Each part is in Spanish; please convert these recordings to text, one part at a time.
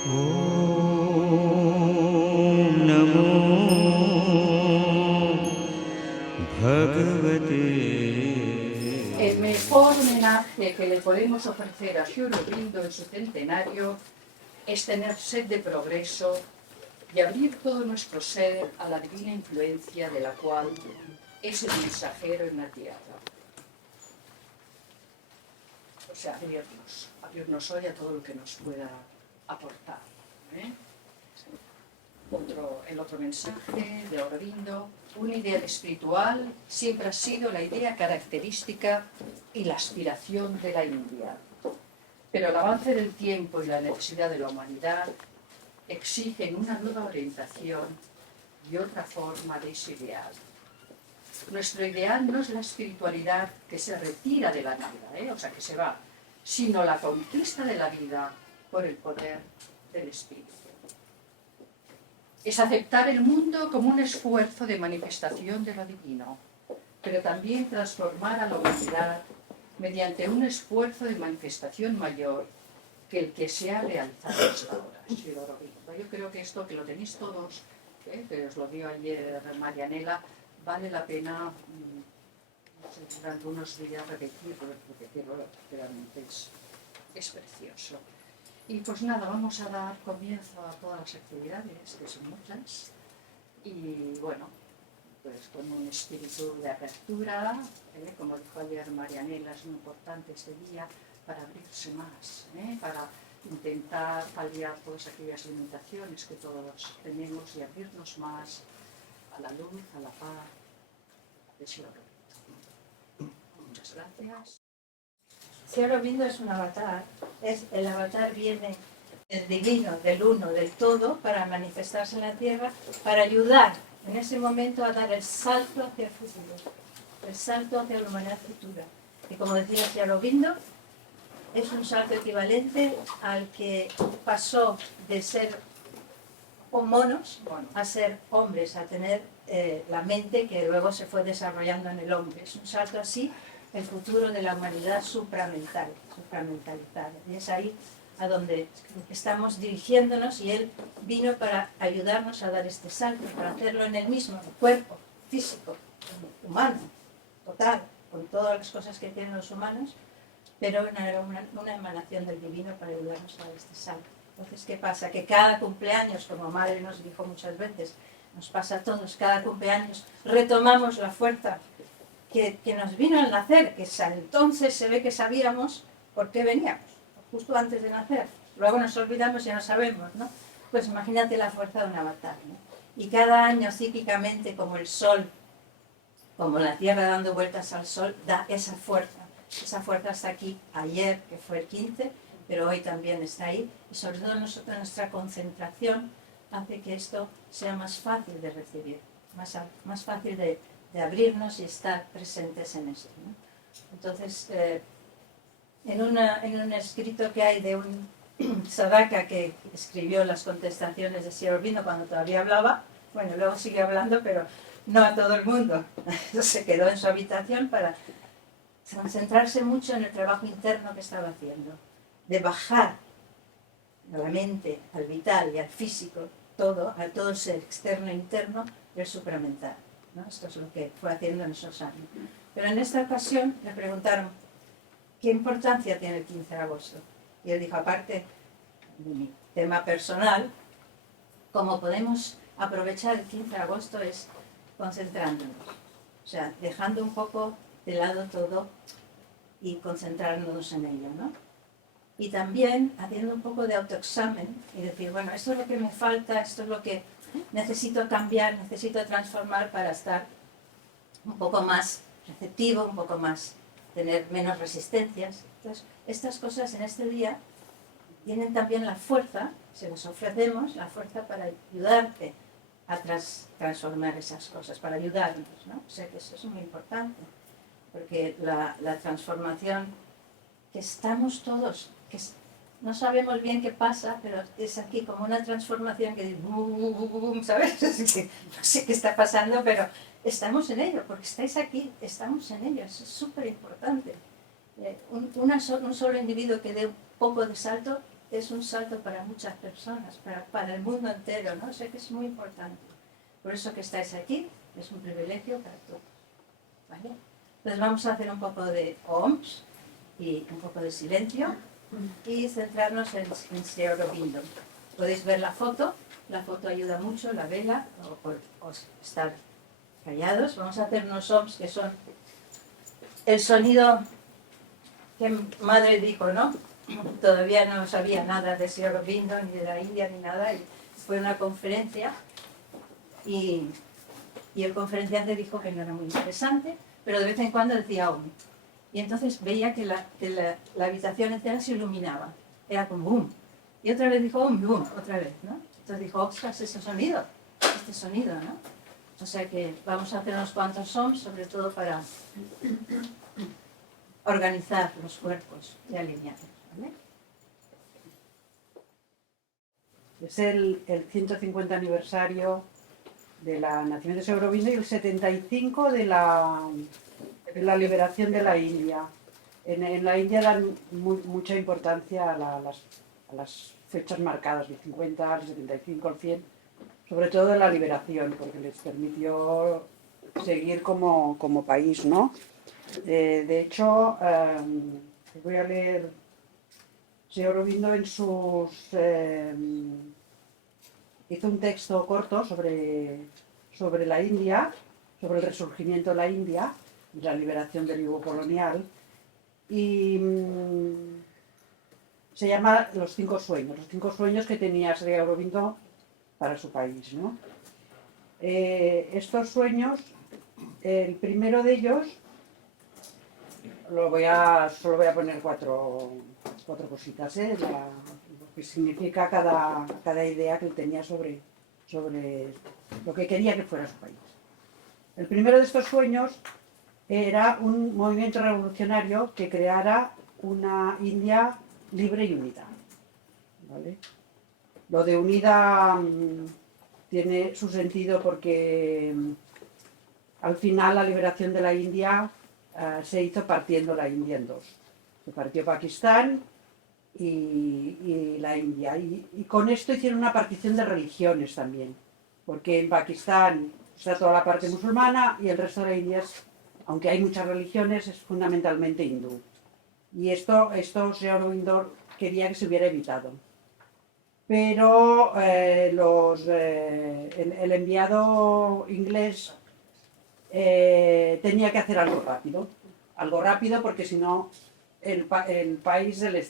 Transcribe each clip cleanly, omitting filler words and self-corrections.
ॐ नमो भगवते। El mejor homenaje que le podemos ofrecer a Sri Aurobindo en su centenario es tener sed de progreso y abrir todo nuestro ser a la divina influencia de la cual es el mensajero en la tierra. O sea, abrirnos hoy a todo lo que nos pueda aportar. El otro mensaje de Aurobindo: un ideal espiritual siempre ha sido la idea característica y la aspiración de la India. Pero el avance del tiempo y la necesidad de la humanidad exigen una nueva orientación y otra forma de ese ideal. Nuestro ideal no es la espiritualidad que se retira de la vida, o sea, que se va, sino la conquista de la vida por el poder del espíritu. Es aceptar el mundo como un esfuerzo de manifestación de lo divino, pero también transformar a la humanidad mediante un esfuerzo de manifestación mayor que el que se ha realizado hasta ahora. Yo creo que esto, que lo tenéis todos, que os lo dio ayer Marianela, vale la pena durante unos días repetirlo, realmente es precioso. Y pues nada, vamos a dar comienzo a todas las actividades, que son muchas, y bueno, pues con un espíritu de apertura, como dijo ayer Marianela, es muy importante este día para abrirse más, para intentar paliar todas aquellas limitaciones que todos tenemos y abrirnos más a la luz, a la paz de Sri Aurobindo. Muchas gracias. Sri Aurobindo es un avatar, el avatar viene del divino, del uno, del todo, para manifestarse en la tierra, para ayudar en ese momento a dar el salto hacia el futuro, el salto hacia la humanidad futura. Y como decía Sri Aurobindo, es un salto equivalente al que pasó de ser monos a ser hombres, a tener la mente que luego se fue desarrollando en el hombre. Es un salto así, el futuro de la humanidad supramentalizada. Y es ahí a donde estamos dirigiéndonos, y él vino para ayudarnos a dar este salto, para hacerlo en el mismo cuerpo físico, humano, total, con todas las cosas que tienen los humanos, pero una emanación del divino para ayudarnos a dar este salto. Entonces, ¿qué pasa? Que cada cumpleaños, como madre nos dijo muchas veces, nos pasa a todos, cada cumpleaños retomamos la fuerza que nos vino al nacer, que entonces se ve que sabíamos por qué veníamos, justo antes de nacer. Luego nos olvidamos y no sabemos, ¿no? Pues imagínate la fuerza de un avatar, ¿no? Y cada año cíclicamente, como el sol, como la Tierra dando vueltas al sol, da esa fuerza. Esa fuerza está aquí ayer, que fue el 15, pero hoy también está ahí. Y sobre todo nosotros, nuestra concentración hace que esto sea más fácil de recibir, más fácil de abrirnos y estar presentes en esto, ¿no? Entonces, en un escrito que hay de un sadhaka que escribió las contestaciones de Sri Aurobindo cuando todavía hablaba, bueno, luego sigue hablando, pero no a todo el mundo, se quedó en su habitación para concentrarse mucho en el trabajo interno que estaba haciendo, de bajar a la mente, al vital y al físico, a todo ser externo e interno del supramental, ¿no? Esto es lo que fue haciendo en esos años. Pero en esta ocasión le preguntaron qué importancia tiene el 15 de agosto. Y él dijo, aparte de mi tema personal, cómo podemos aprovechar el 15 de agosto es concentrándonos, o sea, dejando un poco de lado todo y concentrarnos en ello, ¿no? Y también haciendo un poco de autoexamen y decir, bueno, esto es lo que me falta, esto es lo que necesito cambiar, necesito transformar para estar un poco más receptivo, un poco más, tener menos resistencias. Entonces, estas cosas en este día tienen también la fuerza, se las ofrecemos, la fuerza para ayudarte a transformar esas cosas, para ayudarnos, ¿no? O sea que eso es muy importante, porque la transformación que estamos todos, no sabemos bien qué pasa, pero es aquí como una transformación que dice, ¿sabes? No sé qué está pasando, pero estamos en ello, porque estáis aquí, estamos en ello, eso es súper importante. Un solo individuo que dé un poco de salto es un salto para muchas personas, para el mundo entero, ¿no? O sea que es muy importante. Por eso que estáis aquí, es un privilegio para todos, ¿vale? Entonces vamos a hacer un poco de OMS y un poco de silencio y centrarnos en Sri Aurobindo. Podéis ver la foto ayuda mucho, la vela, o estar callados. Vamos a hacer unos OMS que son el sonido que madre dijo, ¿no? Todavía no sabía nada de Sri Aurobindo, ni de la India, ni nada, y fue una conferencia y el conferenciante dijo que no era muy interesante, pero de vez en cuando decía OM. Y entonces veía que la habitación entera se iluminaba, era como boom. Y otra vez dijo OM, boom, otra vez, ¿no? Entonces dijo, ostras, este sonido, ¿no? O sea que vamos a hacer unos cuantos OMs, sobre todo para organizar los cuerpos y alinearlos, ¿vale? Es el 150 aniversario de la nacimiento de Sri Aurobindo y el 75 de la liberación de la India. En la India dan mucha importancia a las fechas marcadas, el 50, el 75, el 100, sobre todo de la liberación, porque les permitió seguir como país, ¿no? De hecho, voy a leer Sri Aurobindo en sus... hizo un texto corto sobre la India, sobre el resurgimiento de la India, la liberación del yugo colonial, y se llama Los 5 sueños que tenía Sri Aurobindo para su país, ¿no? Estos sueños, el primero de ellos, solo voy a poner cuatro cositas, lo que significa cada idea que él tenía sobre lo que quería que fuera su país. El primero de estos sueños era un movimiento revolucionario que creara una India libre y unida, ¿vale? Lo de unida tiene su sentido porque al final la liberación de la India se hizo partiendo la India en dos. Se partió Pakistán y la India. Y con esto hicieron una partición de religiones también, porque en Pakistán está toda la parte musulmana y el resto de la India, aunque hay muchas religiones, es fundamentalmente hindú. Y esto Sri Aurobindo quería que se hubiera evitado. Pero el enviado inglés tenía que hacer algo rápido porque si no el país entre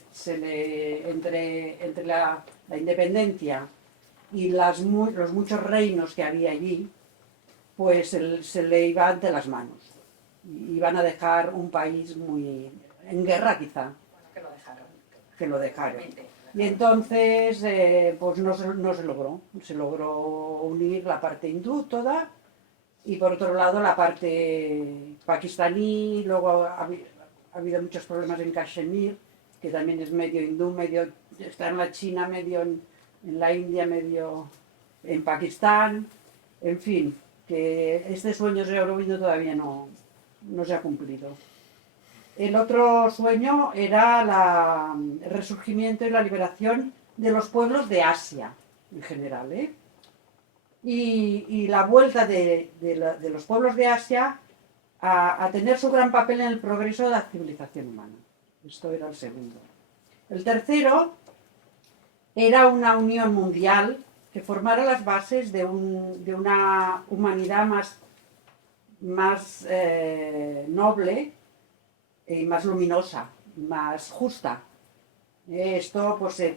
la independencia y los muchos reinos que había allí, pues se le iba ante las manos. Iban a dejar un país muy en guerra quizá. Que lo dejaron. Y entonces pues no se logró. Se logró unir la parte hindú toda y por otro lado la parte pakistaní. Luego ha habido muchos problemas en Kashmir, que también es medio hindú, medio está en la China, medio en la India, medio en Pakistán. En fin, que este sueño de Aurobindo todavía no se ha cumplido. El otro sueño era el resurgimiento y la liberación de los pueblos de Asia en general, ¿eh? Y la vuelta de los pueblos de Asia a tener su gran papel en el progreso de la civilización humana. Esto era el segundo. El tercero era una unión mundial que formara las bases de una humanidad más noble y más luminosa, más justa. Esto pues se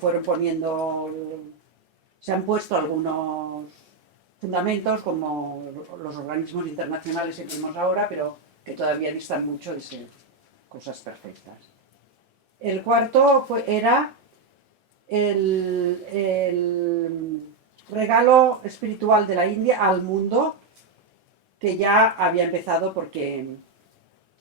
han puesto algunos fundamentos como los organismos internacionales que tenemos ahora, pero que todavía distan mucho de ser cosas perfectas. El cuarto era el regalo espiritual de la India al mundo, que ya había empezado porque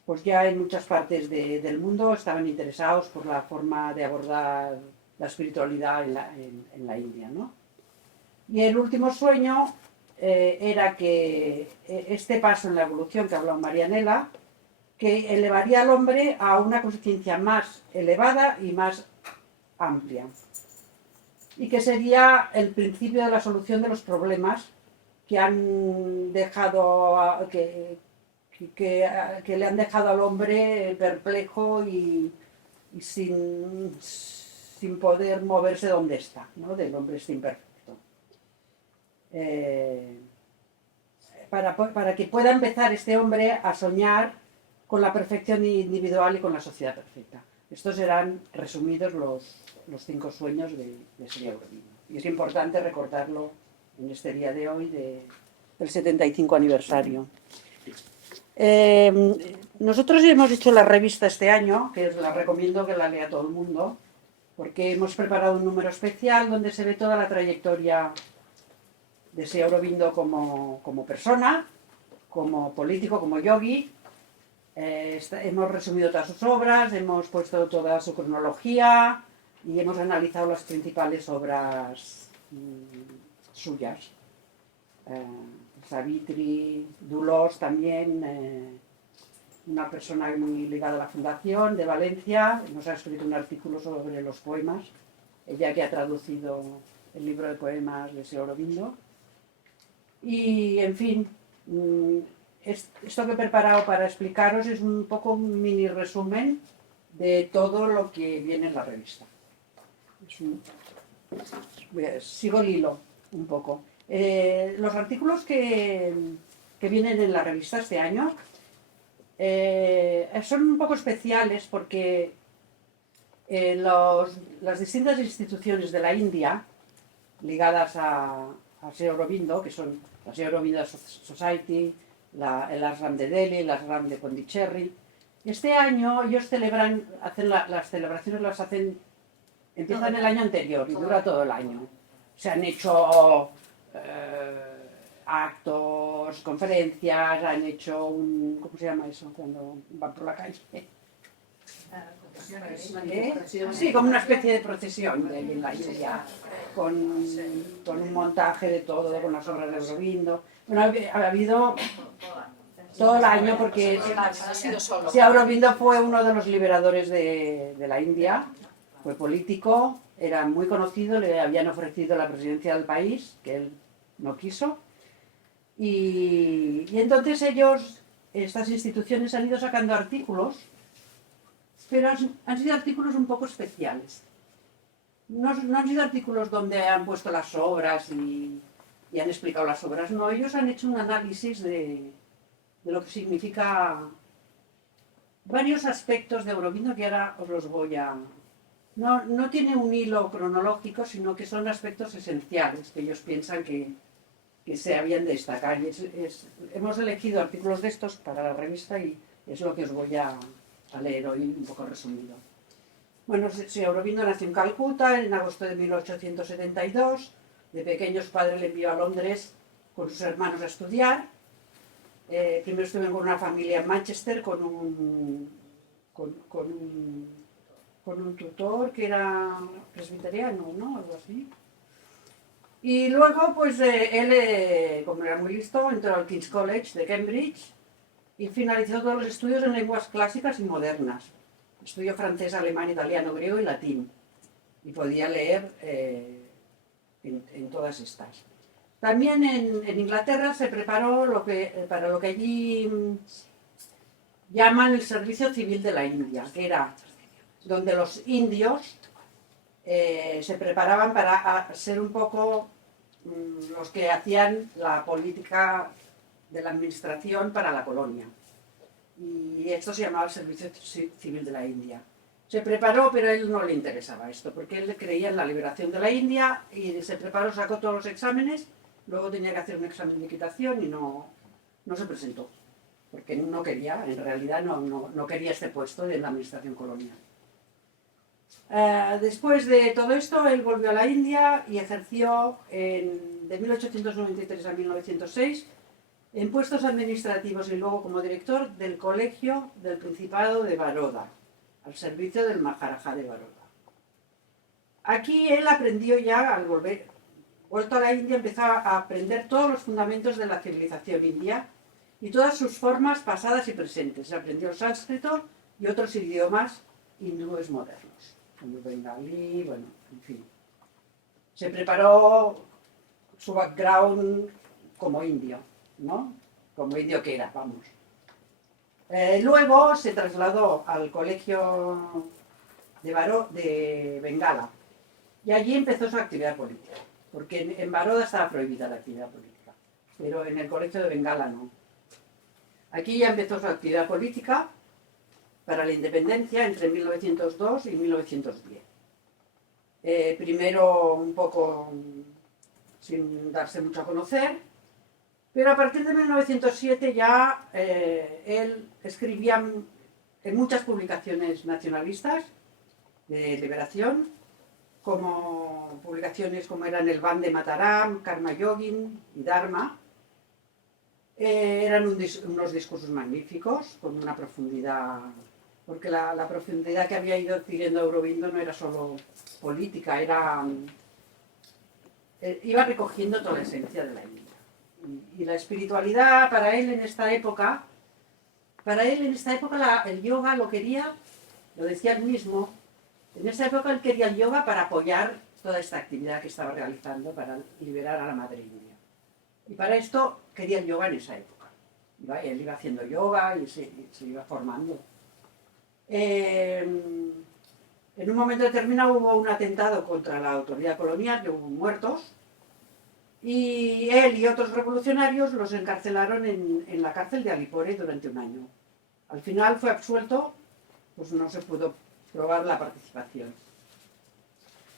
pues ya en muchas partes del mundo estaban interesados por la forma de abordar la espiritualidad en la India, ¿no? Y el último sueño era que este paso en la evolución que habló Marianela, que elevaría al hombre a una conciencia más elevada y más amplia. y que sería el principio de la solución de los problemas que han dejado que le han dejado al hombre perplejo y sin poder moverse donde está, ¿no? Del hombre este imperfecto. Para que pueda empezar este hombre a soñar con la perfección individual y con la sociedad perfecta. Estos serán resumidos los 5 sueños de Sergio Aurobindo. Y es importante recordarlo en este día de hoy del 75 aniversario. Nosotros hemos hecho la revista este año, que la recomiendo que la lea todo el mundo, porque hemos preparado un número especial donde se ve toda la trayectoria de Sergio Aurobindo como persona, como político, como yogi. Hemos resumido todas sus obras, hemos puesto toda su cronología y hemos analizado las principales obras suyas. Savitri, Dulos también, una persona muy ligada a la Fundación de Valencia, nos ha escrito un artículo sobre los poemas, ella que ha traducido el libro de poemas de Sergio Aurobindo. Y, en fin, esto que he preparado para explicaros es un poco un mini resumen de todo lo que viene en la revista. Sigo el hilo un poco. Los artículos que vienen en la revista este año son un poco especiales porque las distintas instituciones de la India ligadas a Sergio Aurobindo, que son la Sergio Aurobindo Society, el Ashram de Delhi, el Ashram de Pondicherry. Este año ellos las celebraciones empiezan el año anterior y dura todo el año. Se han hecho actos, conferencias, han hecho ¿cómo se llama eso? Cuando van por la calle. Sí, como una especie de procesión de la India, con un montaje de todo, con las obras de Aurobindo. Bueno, ha habido todo el año porque Aurobindo fue uno de los liberadores de la India, fue político, era muy conocido, le habían ofrecido la presidencia del país, que él no quiso, y entonces estas instituciones han ido sacando artículos, pero han sido artículos un poco especiales. No han sido artículos donde han puesto las obras y han explicado las obras, no, ellos han hecho un análisis de lo que significa varios aspectos de Aurobindo que ahora os los voy a... No tiene un hilo cronológico, sino que son aspectos esenciales que ellos piensan que se habían de destacar. Hemos elegido artículos de estos para la revista y es lo que os voy a leer hoy un poco resumido. Bueno, Sergio Aurobindo nació en Calcuta en agosto de 1872. De pequeño su padre le envió a Londres con sus hermanos a estudiar. Primero estuvieron con una familia en Manchester con un tutor que era presbiteriano, ¿no? Algo así. Y luego, pues él, como era muy listo, entró al King's College de Cambridge y finalizó todos los estudios en lenguas clásicas y modernas. Estudió francés, alemán, italiano, griego y latín. Y podía leer en todas estas. También en Inglaterra se preparó para lo que allí llaman el Servicio Civil de la India, que era donde los indios se preparaban para ser un poco los que hacían la política de la administración para la colonia. Y esto se llamaba el Servicio Civil de la India. Se preparó, pero a él no le interesaba esto, porque él creía en la liberación de la India y se preparó, sacó todos los exámenes, luego tenía que hacer un examen de equitación y no se presentó, porque no quería, en realidad no quería este puesto de la administración colonial. Después de todo esto, él volvió a la India y ejerció de 1893 a 1906 en puestos administrativos y luego como director del Colegio del Principado de Baroda, al servicio del Maharaja de Baroda. Aquí él aprendió ya, al vuelto a la India, empezó a aprender todos los fundamentos de la civilización india y todas sus formas pasadas y presentes. Aprendió el sánscrito y otros idiomas hindúes modernos, como el bengalí, bueno, en fin. se preparó su background como indio, ¿no? Como indio que era, vamos. Luego se trasladó al colegio de Bengala y allí empezó su actividad política, porque en Baroda estaba prohibida la actividad política, pero en el colegio de Bengala no. Aquí ya empezó su actividad política para la independencia entre 1902 y 1910. Primero un poco sin darse mucho a conocer, pero a partir de 1907 ya él escribía en muchas publicaciones nacionalistas de liberación, como publicaciones como eran El Ban de Mataram, Karma Yogin y Dharma. Eran unos discursos magníficos, con una profundidad, porque la profundidad que había ido adquiriendo Aurobindo no era solo política, iba recogiendo toda la esencia de la India. Y la espiritualidad para él en esta época, el yoga lo quería, lo decía él mismo, en esa época él quería el yoga para apoyar toda esta actividad que estaba realizando para liberar a la madre India. Y para esto quería el yoga en esa época. Él iba haciendo yoga y se iba formando. En un momento determinado hubo un atentado contra la autoridad colonial, que hubo muertos, y él y otros revolucionarios los encarcelaron en la cárcel de Alipore durante un año. Al final fue absuelto, pues no se pudo probar la participación.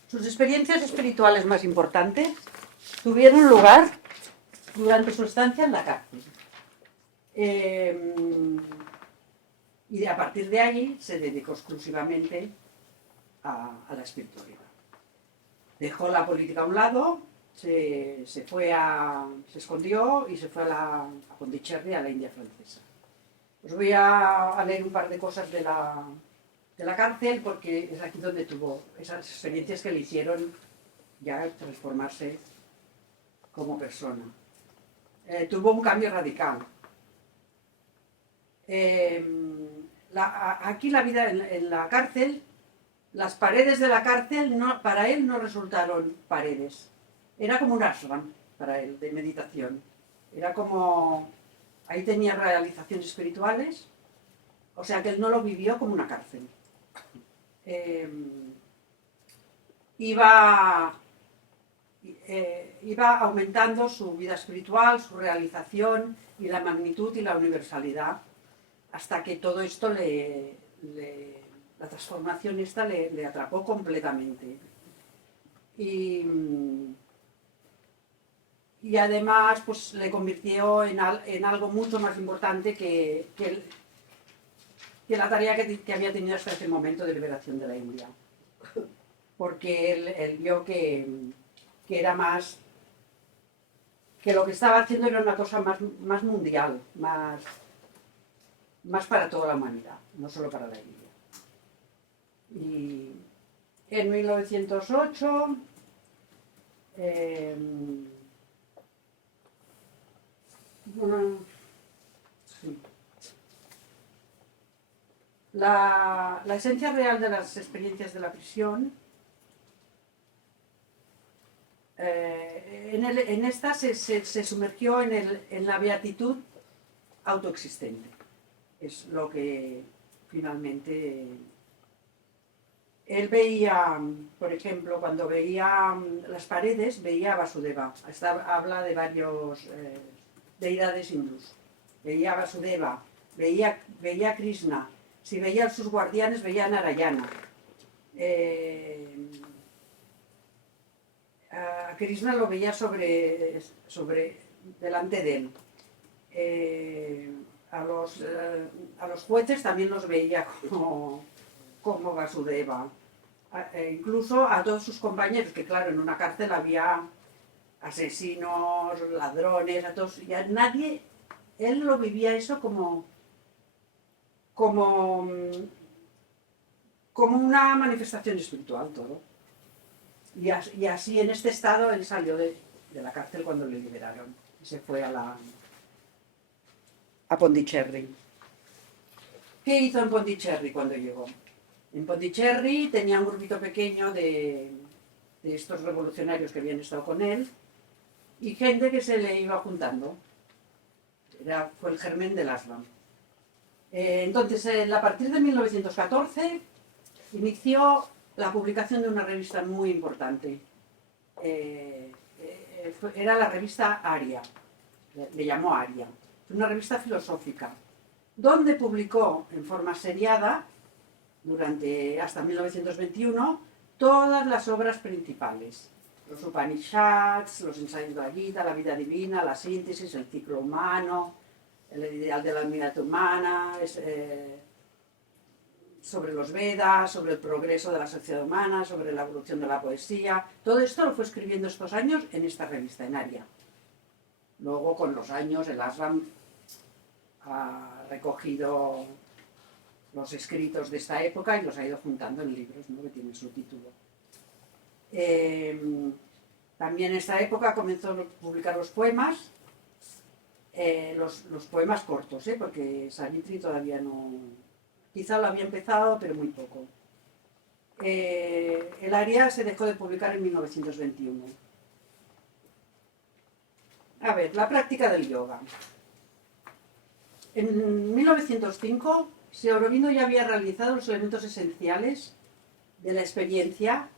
Sus experiencias espirituales más importantes tuvieron lugar durante su estancia en la cárcel. Y a partir de allí se dedicó exclusivamente a la espiritualidad. Dejó la política a un lado, se escondió y se fue a Pondicherry, a la India francesa. Os voy a leer un par de cosas de la cárcel, porque es aquí donde tuvo esas experiencias que le hicieron ya transformarse como persona. Tuvo un cambio radical. Aquí la vida en la cárcel, las paredes de la cárcel para él no resultaron paredes. Era como un ashram para él, de meditación. Era como... Ahí tenía realizaciones espirituales, o sea que él no lo vivió como una cárcel. Iba aumentando su vida espiritual, su realización y la magnitud y la universalidad, hasta que todo esto la transformación esta le atrapó completamente. Y además pues le convirtió en algo mucho más importante que la tarea que había tenido hasta ese momento de liberación de la India. Porque él vio que era más, que lo que estaba haciendo era una cosa más mundial, más para toda la humanidad, no solo para la India. Y en 1908 sí. La esencia real de las experiencias de la prisión, en esta se sumergió en la beatitud autoexistente. Es lo que finalmente él veía, por ejemplo, cuando veía las paredes, veía a Vasudeva. Habla de varios deidades hindús. Veía a Vasudeva, veía a Krishna. Si veía a sus guardianes, veía a Narayana. A Krishna lo veía delante de él. A los jueces también los veía como Vasudeva. Incluso a todos sus compañeros, que claro, en una cárcel había asesinos, ladrones, a todos, y a nadie, él lo vivía eso como una manifestación espiritual todo. Y así en este estado él salió de la cárcel cuando le liberaron y se fue a Pondicherry. ¿Qué hizo en Pondicherry cuando llegó? En Pondicherry tenía un grupito pequeño de de estos revolucionarios que habían estado con él y gente que se le iba juntando. Fue el germen del Ashram. Entonces, a partir de 1914, inició la publicación de una revista muy importante. Era la revista Aria, le llamó Aria, una revista filosófica, donde publicó en forma seriada, hasta 1921, todas las obras principales. Los Upanishads, los ensayos de la Gita, la vida divina, la síntesis, el ciclo humano, el ideal de la unidad humana, sobre los Vedas, sobre el progreso de la sociedad humana, sobre la evolución de la poesía. Todo esto lo fue escribiendo estos años en esta revista, en Aria. Luego, con los años, el Ashram ha recogido los escritos de esta época y los ha ido juntando en libros, ¿no?, que tienen su título. También en esta época comenzó a publicar los poemas, los poemas cortos, porque Savitri todavía no... Quizá lo había empezado, pero muy poco. El Aria se dejó de publicar en 1921. A ver, la práctica del yoga. En 1905, Sri Aurobindo ya había realizado los elementos esenciales de la experiencia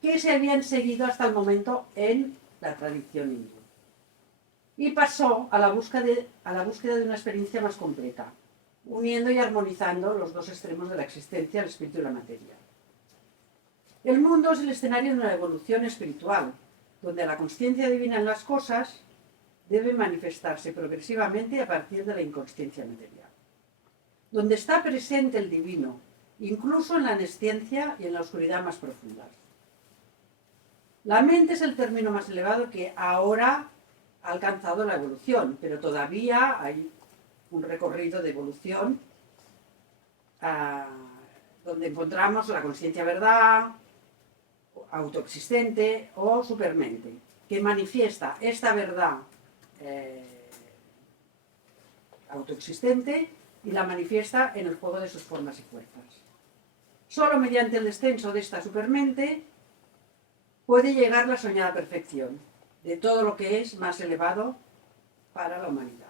que se habían seguido hasta el momento en la tradición hindú. Y pasó a la búsqueda de una experiencia más completa, uniendo y armonizando los dos extremos de la existencia, el espíritu y la materia. El mundo es el escenario de una evolución espiritual, donde la consciencia divina en las cosas debe manifestarse progresivamente a partir de la inconsciencia material. Donde está presente el divino, incluso en la nesciencia y en la oscuridad más profunda. La mente es el término más elevado que ahora ha alcanzado la evolución, pero todavía hay un recorrido de evolución donde encontramos la consciencia verdad, autoexistente o supermente, que manifiesta esta verdad autoexistente y la manifiesta en el juego de sus formas y fuerzas. Solo mediante el descenso de esta supermente puede llegar la soñada perfección de todo lo que es más elevado para la humanidad.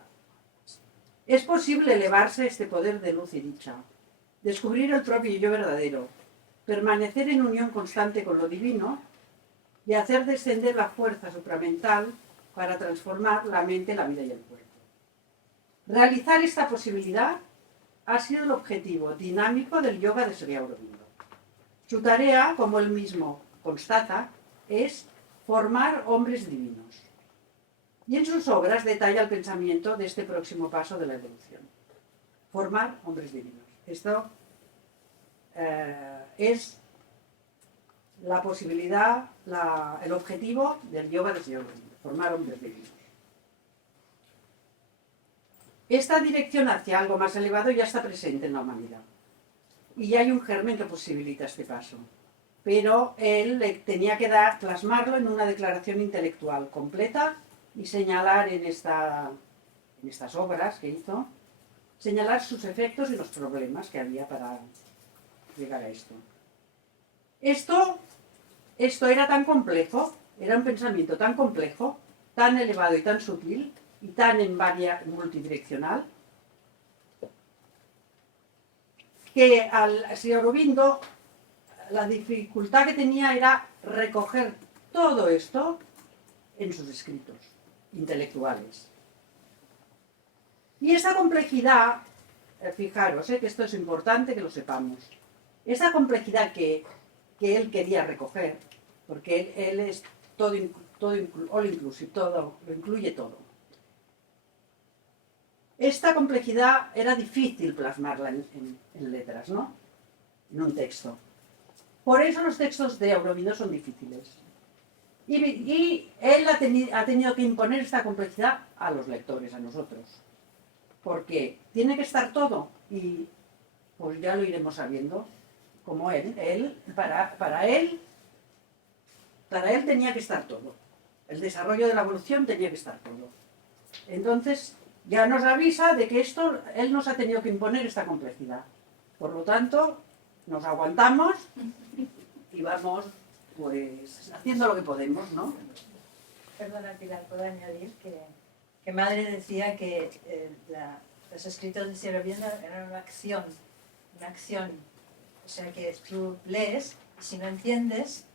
Es posible elevarse a este poder de luz y dicha, descubrir el propio yo verdadero, permanecer en unión constante con lo divino y hacer descender la fuerza supramental para transformar la mente, la vida y el cuerpo. Realizar esta posibilidad ha sido el objetivo dinámico del yoga de Sri Aurobindo. Su tarea, como él mismo constata, es formar hombres divinos. Y en sus obras detalla el pensamiento de este próximo paso de la evolución. Formar hombres divinos. Esto es la posibilidad, el objetivo del yoga de Sri Aurobindo, formar hombres divinos. Esta dirección hacia algo más elevado ya está presente en la humanidad. Y ya hay un germen que posibilita este paso. Pero él tenía que plasmarlo en una declaración intelectual completa y señalar en estas obras que hizo, señalar sus efectos y los problemas que había para llegar a esto. Esto era tan complejo, era un pensamiento tan complejo, tan elevado y tan sutil, y tan multidireccional, que al Sri Aurobindo la dificultad que tenía era recoger todo esto en sus escritos intelectuales. Y esa complejidad, fijaros, que esto es importante que lo sepamos, esa complejidad que él quería recoger, porque él es all inclusive, todo, lo incluye todo. Esta complejidad era difícil plasmarla en letras, ¿no? En un texto. Por eso los textos de Aurobindo son difíciles. Y él ha tenido que imponer esta complejidad a los lectores, a nosotros. Porque tiene que estar todo, y pues ya lo iremos sabiendo, como para él tenía que estar todo. El desarrollo de la evolución tenía que estar todo. Entonces, ya nos avisa de que él nos ha tenido que imponer esta complejidad. Por lo tanto, nos aguantamos y vamos pues haciendo lo que podemos, ¿no? Perdona, Pilar, puedo añadir que Madre decía que los escritos de Sierra Vienda eran una acción. O sea que tú lees y si no entiendes,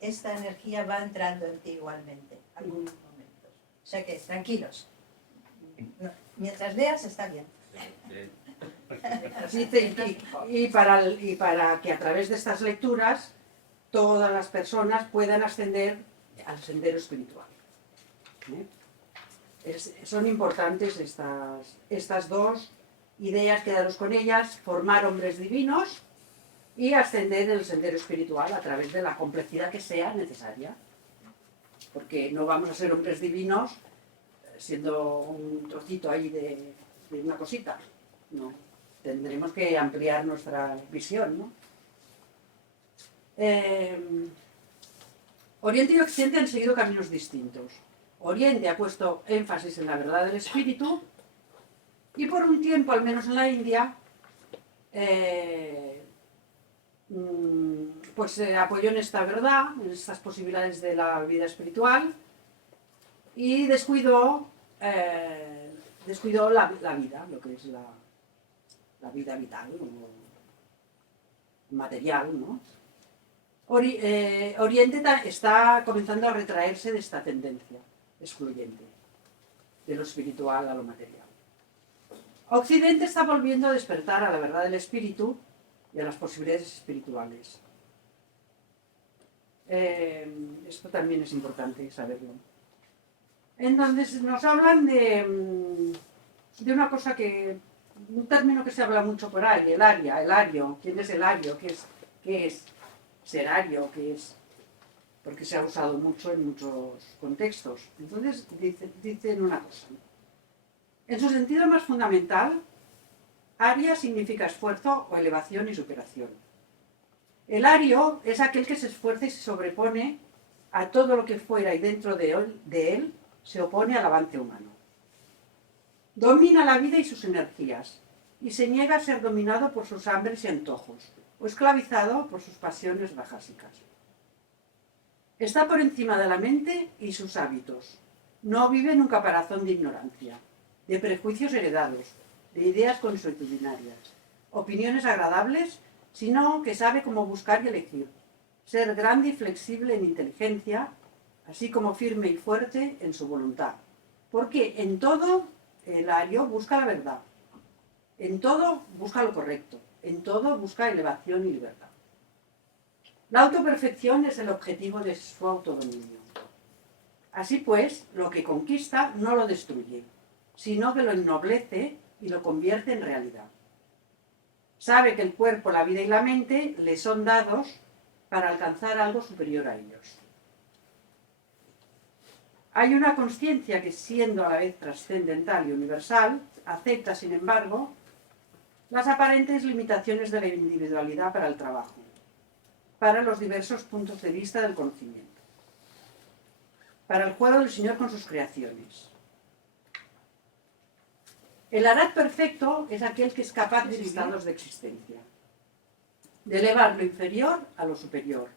esta energía va entrando en ti igualmente, en algunos momentos. O sea que tranquilos. No, mientras leas está bien. Dice, y para que a través de estas lecturas todas las personas puedan ascender al sendero espiritual. Son importantes estas dos ideas, quedaros con ellas, formar hombres divinos y ascender en el sendero espiritual a través de la complejidad que sea necesaria. Porque no vamos a ser hombres divinos siendo un trocito ahí de una cosita. No, tendremos que ampliar nuestra visión, ¿no? Oriente y Occidente han seguido caminos distintos. Oriente ha puesto énfasis en la verdad del espíritu y por un tiempo, al menos en la India, pues se apoyó en esta verdad, en estas posibilidades de la vida espiritual y descuidó la vida, lo que es la vida vital, material, ¿no? Oriente está comenzando a retraerse de esta tendencia excluyente, de lo espiritual a lo material. Occidente está volviendo a despertar a la verdad del espíritu y a las posibilidades espirituales. Esto también es importante saberlo. Entonces nos hablan de una cosa un término que se habla mucho por ahí, el ario. ¿Quién es el ario? ¿Qué es ser ario? ¿Qué es? Porque se ha usado mucho en muchos contextos. Entonces dicen una cosa. En su sentido más fundamental, aria significa esfuerzo o elevación y superación. El ario es aquel que se esfuerza y se sobrepone a todo lo que fuera y dentro de él se opone al avance humano. Domina la vida y sus energías y se niega a ser dominado por sus hambres y antojos o esclavizado por sus pasiones bajásicas. Está por encima de la mente y sus hábitos. No vive en un caparazón de ignorancia, de prejuicios heredados, de ideas consuetudinarias, opiniones agradables, sino que sabe cómo buscar y elegir, ser grande y flexible en inteligencia, así como firme y fuerte en su voluntad. Porque en todo el ario busca la verdad, en todo busca lo correcto, en todo busca elevación y libertad. La autoperfección es el objetivo de su autodominio. Así pues, lo que conquista no lo destruye, sino que lo ennoblece y lo convierte en realidad. Sabe que el cuerpo, la vida y la mente le son dados para alcanzar algo superior a ellos. Hay una conciencia que, siendo a la vez trascendental y universal, acepta, sin embargo, las aparentes limitaciones de la individualidad para el trabajo, para los diversos puntos de vista del conocimiento, para el juego del Señor con sus creaciones. El Arhat perfecto es aquel que es capaz de estados de existencia, de elevar lo inferior a lo superior,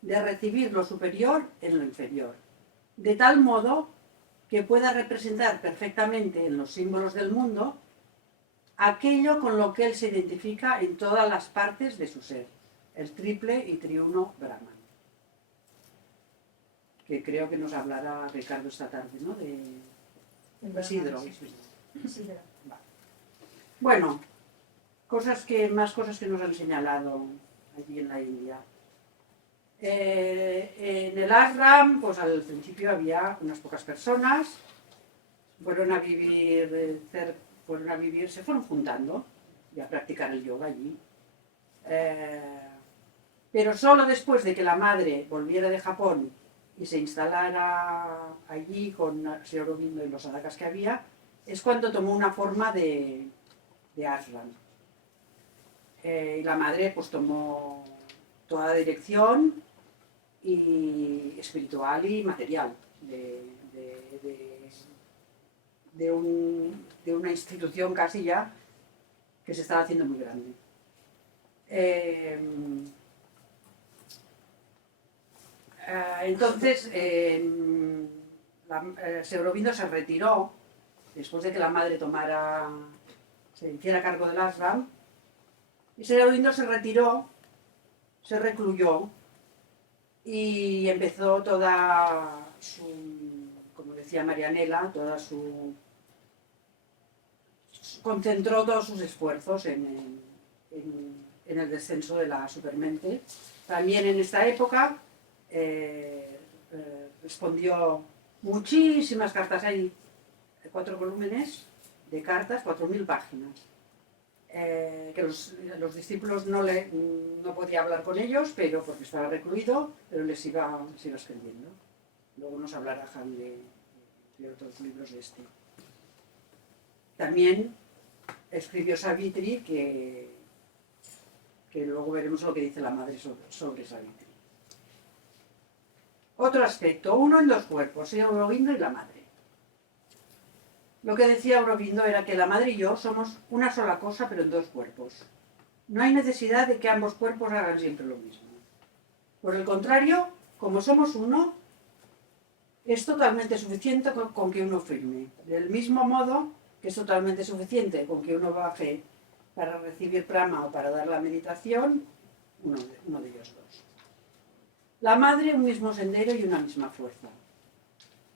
de recibir lo superior en lo inferior, de tal modo que pueda representar perfectamente en los símbolos del mundo aquello con lo que él se identifica en todas las partes de su ser, el triple y triuno Brahman. Que creo que nos hablará Ricardo esta tarde, ¿no? De Isidro. Isidro. Bueno, más cosas que nos han señalado allí en la India. En el ashram, pues al principio había unas pocas personas, se fueron juntando y a practicar el yoga allí. Pero solo después de que la madre volviera de Japón y se instalara allí con Sri Aurobindo y los sadhakas que había, es cuando tomó una forma de ashram. Y la madre pues tomó toda la dirección y espiritual y material de una institución casi ya que se estaba haciendo muy grande. Entonces, Sri Aurobindo se retiró después de que la madre se hiciera cargo del ashram, y Sri Aurobindo se retiró, se recluyó y empezó toda su, como decía Marianela, concentró todos sus esfuerzos en el descenso de la supermente. También en esta época respondió muchísimas cartas, hay 4 volúmenes de cartas, 4.000 páginas, que los discípulos no podía hablar con ellos, pero porque estaba recluido, pero les iba escribiendo. Luego nos hablará Han de otros libros de este. También escribió Savitri, que luego veremos lo que dice la madre sobre Savitri. Otro aspecto, uno en 2 cuerpos, Sri Aurobindo y la madre. Lo que decía Aurobindo era que la madre y yo somos una sola cosa, pero en 2 cuerpos. No hay necesidad de que ambos cuerpos hagan siempre lo mismo. Por el contrario, como somos uno, es totalmente suficiente con que uno firme. Del mismo modo que es totalmente suficiente con que uno baje para recibir prama o para dar la meditación, uno de ellos 2. La madre, un mismo sendero y una misma fuerza.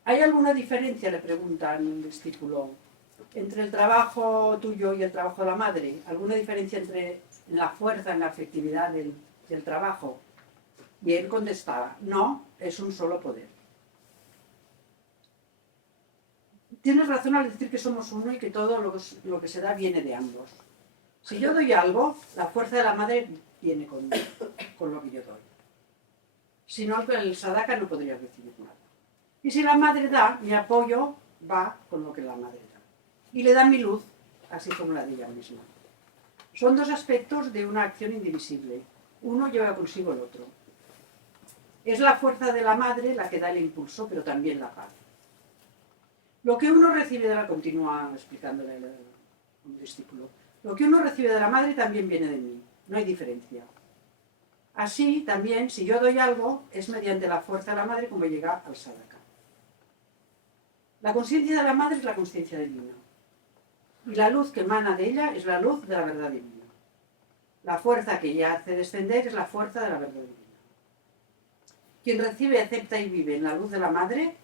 ¿Hay alguna diferencia, le preguntan un discípulo, entre el trabajo tuyo y el trabajo de la madre? ¿Alguna diferencia entre la fuerza, en la efectividad del trabajo? Y él contestaba, no, es un solo poder. Tienes razón al decir que somos uno y que todo lo que se da viene de ambos. Si yo doy algo, la fuerza de la madre viene con lo que yo doy. Si no, el sadhaka no podría recibir nada. Y si la madre da, mi apoyo va con lo que la madre da. Y le da mi luz, así como la de ella misma. Son 2 aspectos de una acción indivisible. Uno lleva consigo el otro. Es la fuerza de la madre la que da el impulso, pero también la paz. Lo que uno recibe de la... Continúa explicándole a un discípulo. Lo que uno recibe de la madre también viene de mí. No hay diferencia. Así, también, si yo doy algo, es mediante la fuerza de la madre como llega al sadhaka. La conciencia de la madre es la conciencia divina. Y la luz que emana de ella es la luz de la verdad divina. La fuerza que ella hace descender es la fuerza de la verdad divina. Quien recibe, acepta y vive en la luz de la madre,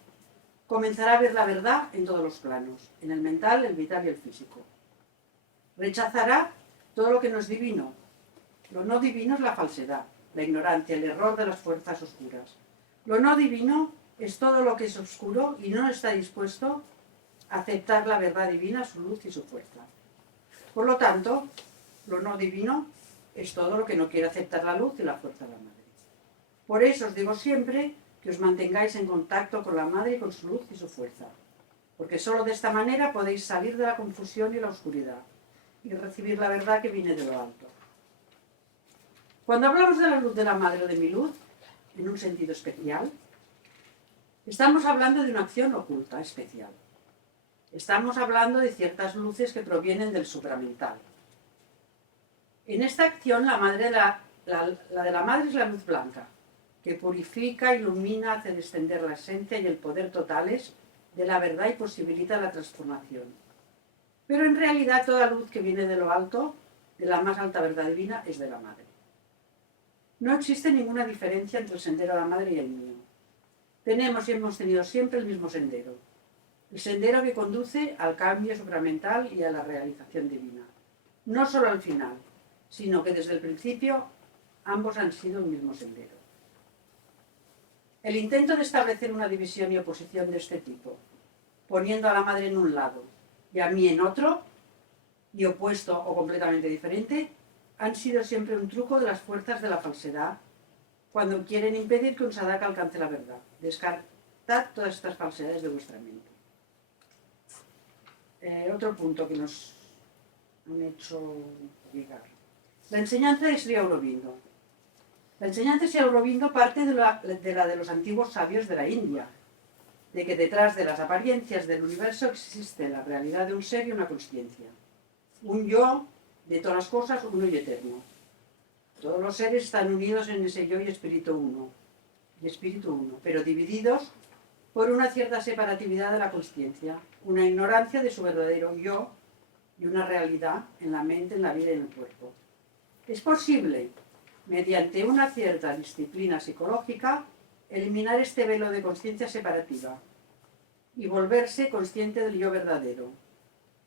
comenzará a ver la verdad en todos los planos, en el mental, el vital y el físico. Rechazará todo lo que no es divino. Lo no divino es la falsedad, la ignorancia, el error de las fuerzas oscuras. Lo no divino es todo lo que es oscuro y no está dispuesto a aceptar la verdad divina, su luz y su fuerza. Por lo tanto, lo no divino es todo lo que no quiere aceptar la luz y la fuerza de la madre. Por eso os digo siempre que os mantengáis en contacto con la madre y con su luz y su fuerza, porque solo de esta manera podéis salir de la confusión y la oscuridad y recibir la verdad que viene de lo alto. Cuando hablamos de la luz de la madre o de mi luz, en un sentido especial, estamos hablando de una acción oculta, especial. Estamos hablando de ciertas luces que provienen del supramental. En esta acción, la de la madre es la luz blanca, que purifica, ilumina, hace descender la esencia y el poder totales de la verdad y posibilita la transformación. Pero en realidad toda luz que viene de lo alto, de la más alta verdad divina, es de la madre. No existe ninguna diferencia entre el sendero de la madre y el mío. Tenemos y hemos tenido siempre el mismo sendero. El sendero que conduce al cambio supramental y a la realización divina. No solo al final, sino que desde el principio ambos han sido el mismo sendero. El intento de establecer una división y oposición de este tipo, poniendo a la madre en un lado y a mí en otro, y opuesto o completamente diferente, han sido siempre un truco de las fuerzas de la falsedad cuando quieren impedir que un sadhaka alcance la verdad. Descartad todas estas falsedades de vuestra mente. Otro punto que nos han hecho llegar. La enseñanza de Sri Aurobindo. La enseñanza de Sri Aurobindo parte de la de los antiguos sabios de la India, de que detrás de las apariencias del universo existe la realidad de un ser y una consciencia. Un yo de todas las cosas, uno y eterno. Todos los seres están unidos en ese yo y espíritu uno. y espíritu uno, pero divididos por una cierta separatividad de la consciencia, una ignorancia de su verdadero yo y una realidad en la mente, en la vida y en el cuerpo. Es posible, mediante una cierta disciplina psicológica, eliminar este velo de consciencia separativa y volverse consciente del yo verdadero,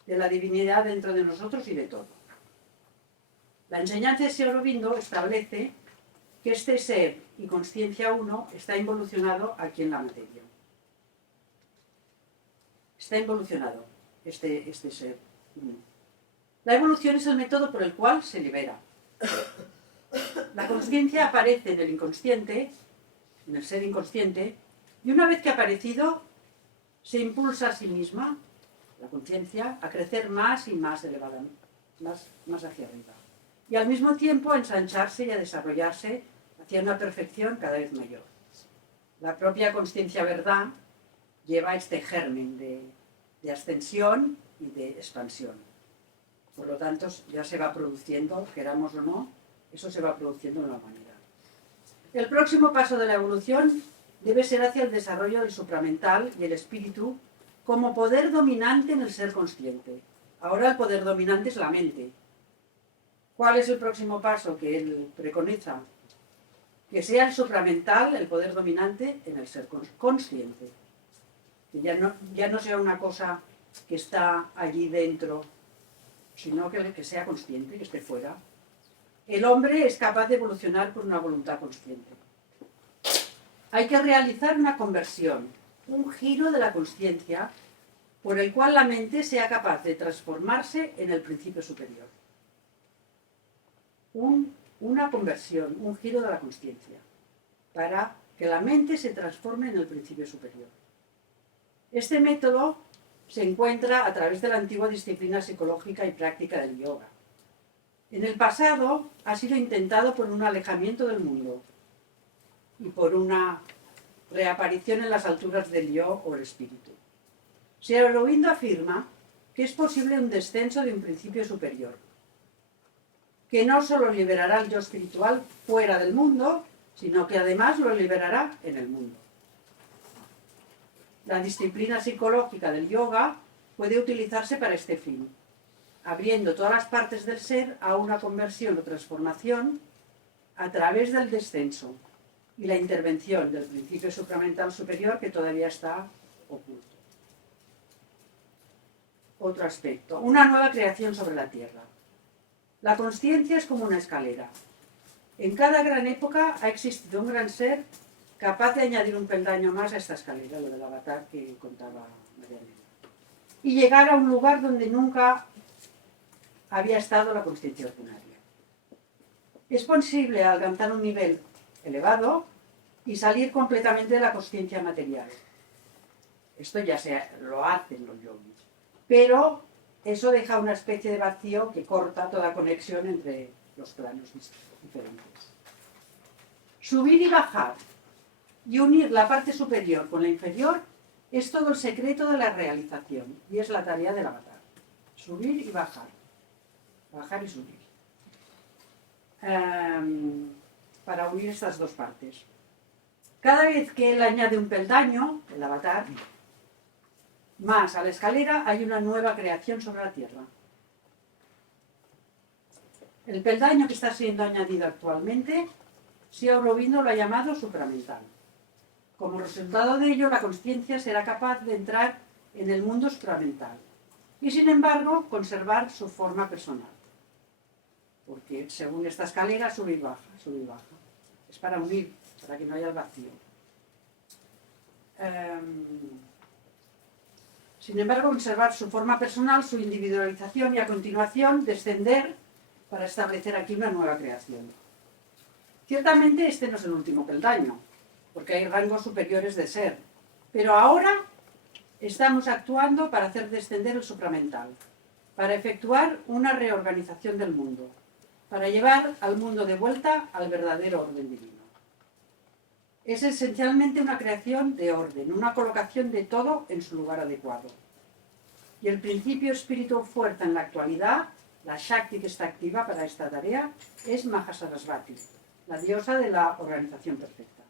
de la divinidad dentro de nosotros y de todo. La enseñanza de Sri Aurobindo establece que este ser y consciencia uno está involucionado aquí en la materia. Está involucionado este ser uno. La evolución es el método por el cual se libera. La consciencia aparece en el inconsciente, en el ser inconsciente, y una vez que ha aparecido, se impulsa a sí misma, la conciencia, a crecer más y más elevadamente, más hacia arriba. Y al mismo tiempo a ensancharse y a desarrollarse hacia una perfección cada vez mayor. La propia consciencia verdad lleva este germen de ascensión y de expansión. Por lo tanto, ya se va produciendo, queramos o no, eso se va produciendo en la humanidad. El próximo paso de la evolución debe ser hacia el desarrollo del supramental y el espíritu como poder dominante en el ser consciente. Ahora el poder dominante es la mente. ¿Cuál es el próximo paso que él preconiza? Que sea el supramental, el poder dominante en el ser consciente. Que ya no sea una cosa que está allí dentro, sino que sea consciente, que esté fuera. El hombre es capaz de evolucionar por una voluntad consciente. Hay que realizar una conversión, un giro de la consciencia por el cual la mente sea capaz de transformarse en el principio superior. Una conversión, un giro de la consciencia, para que la mente se transforme en el principio superior. Este método se encuentra a través de la antigua disciplina psicológica y práctica del yoga. En el pasado ha sido intentado por un alejamiento del mundo y por una reaparición en las alturas del yo o el espíritu. Sri Aurobindo afirma que es posible un descenso de un principio superior, que no solo liberará al yo espiritual fuera del mundo, sino que además lo liberará en el mundo. La disciplina psicológica del yoga puede utilizarse para este fin, abriendo todas las partes del ser a una conversión o transformación a través del descenso y la intervención del principio supramental superior que todavía está oculto. Otro aspecto, una nueva creación sobre la Tierra. La consciencia es como una escalera. En cada gran época ha existido un gran ser capaz de añadir un peldaño más a esta escalera, lo del avatar que contaba María Elena, y llegar a un lugar donde nunca había estado la consciencia ordinaria. Es posible alcanzar un nivel elevado y salir completamente de la consciencia material. Esto ya lo hacen los yogis, pero eso deja una especie de vacío que corta toda conexión entre los planos diferentes. Subir y bajar y unir la parte superior con la inferior es todo el secreto de la realización y es la tarea del avatar. Subir y bajar. Bajar y subir. Para unir estas dos partes. Cada vez que él añade un peldaño, el avatar, más a la escalera, hay una nueva creación sobre la Tierra. El peldaño que está siendo añadido actualmente, Sri Aurobindo lo ha llamado supramental. Como resultado de ello, la consciencia será capaz de entrar en el mundo supramental y, sin embargo, conservar su forma personal. Porque según esta escalera, sube y baja, sube y baja. Es para unir, para que no haya el vacío. Sin embargo, conservar su forma personal, su individualización y a continuación descender para establecer aquí una nueva creación. Ciertamente este no es el último peldaño, porque hay rangos superiores de ser, pero ahora estamos actuando para hacer descender el supramental, para efectuar una reorganización del mundo, para llevar al mundo de vuelta al verdadero orden divino. Es esencialmente una creación de orden, una colocación de todo en su lugar adecuado. Y el principio espíritu fuerza en la actualidad, la Shakti que está activa para esta tarea, es Mahasarasvati, la diosa de la organización perfecta.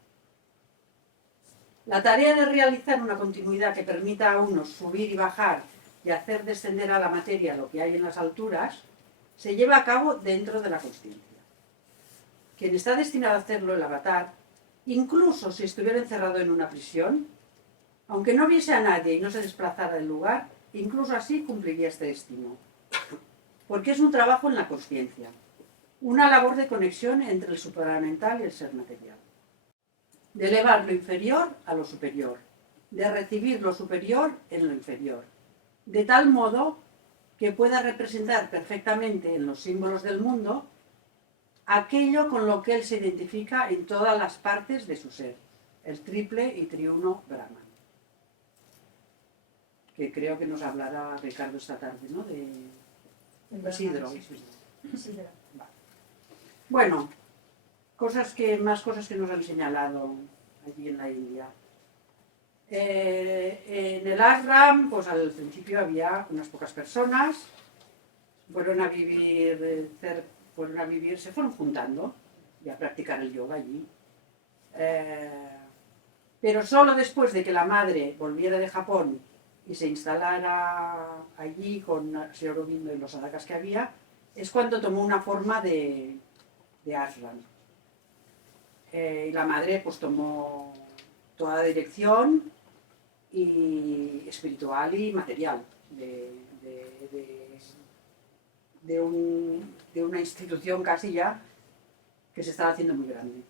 La tarea de realizar una continuidad que permita a unos subir y bajar y hacer descender a la materia lo que hay en las alturas, se lleva a cabo dentro de la consciencia. Quien está destinado a hacerlo, el avatar, incluso si estuviera encerrado en una prisión, aunque no viese a nadie y no se desplazara del lugar, incluso así cumpliría este destino. Porque es un trabajo en la consciencia, una labor de conexión entre el supramental y el ser material. De elevar lo inferior a lo superior, de recibir lo superior en lo inferior, de tal modo que pueda representar perfectamente en los símbolos del mundo aquello con lo que él se identifica en todas las partes de su ser, el triple y triuno Brahman. Que creo que nos hablará Ricardo esta tarde, ¿no? De Isidro. Isidro. Vale. Bueno, más cosas que nos han señalado allí en la India. En el ashram, pues al principio había unas pocas personas, se fueron juntando y a practicar el yoga allí. Pero solo después de que la madre volviera de Japón y se instalara allí con Sri Aurobindo y los sadhakas que había, es cuando tomó una forma de ashram. Y la madre pues tomó toda la dirección y espiritual y material de una institución casi ya que se estaba haciendo muy grande.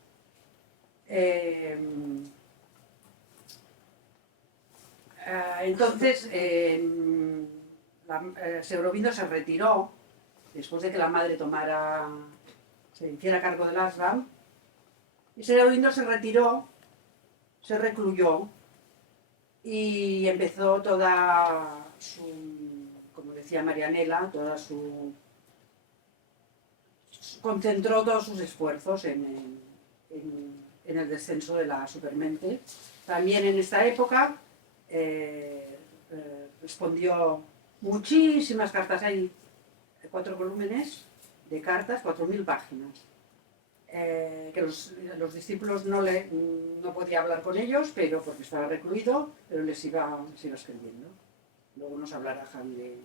Entonces, Sri Aurobindo se retiró después de que la madre se hiciera cargo del ashram, y Sri Aurobindo se retiró, se recluyó y empezó toda su, como decía Marianela, concentró todos sus esfuerzos en el descenso de la supermente. También en esta época respondió muchísimas cartas, hay 4 volúmenes de cartas, 4.000 páginas, que los discípulos no podía hablar con ellos, pero porque estaba recluido, pero les iba escribiendo. Luego nos hablará Han de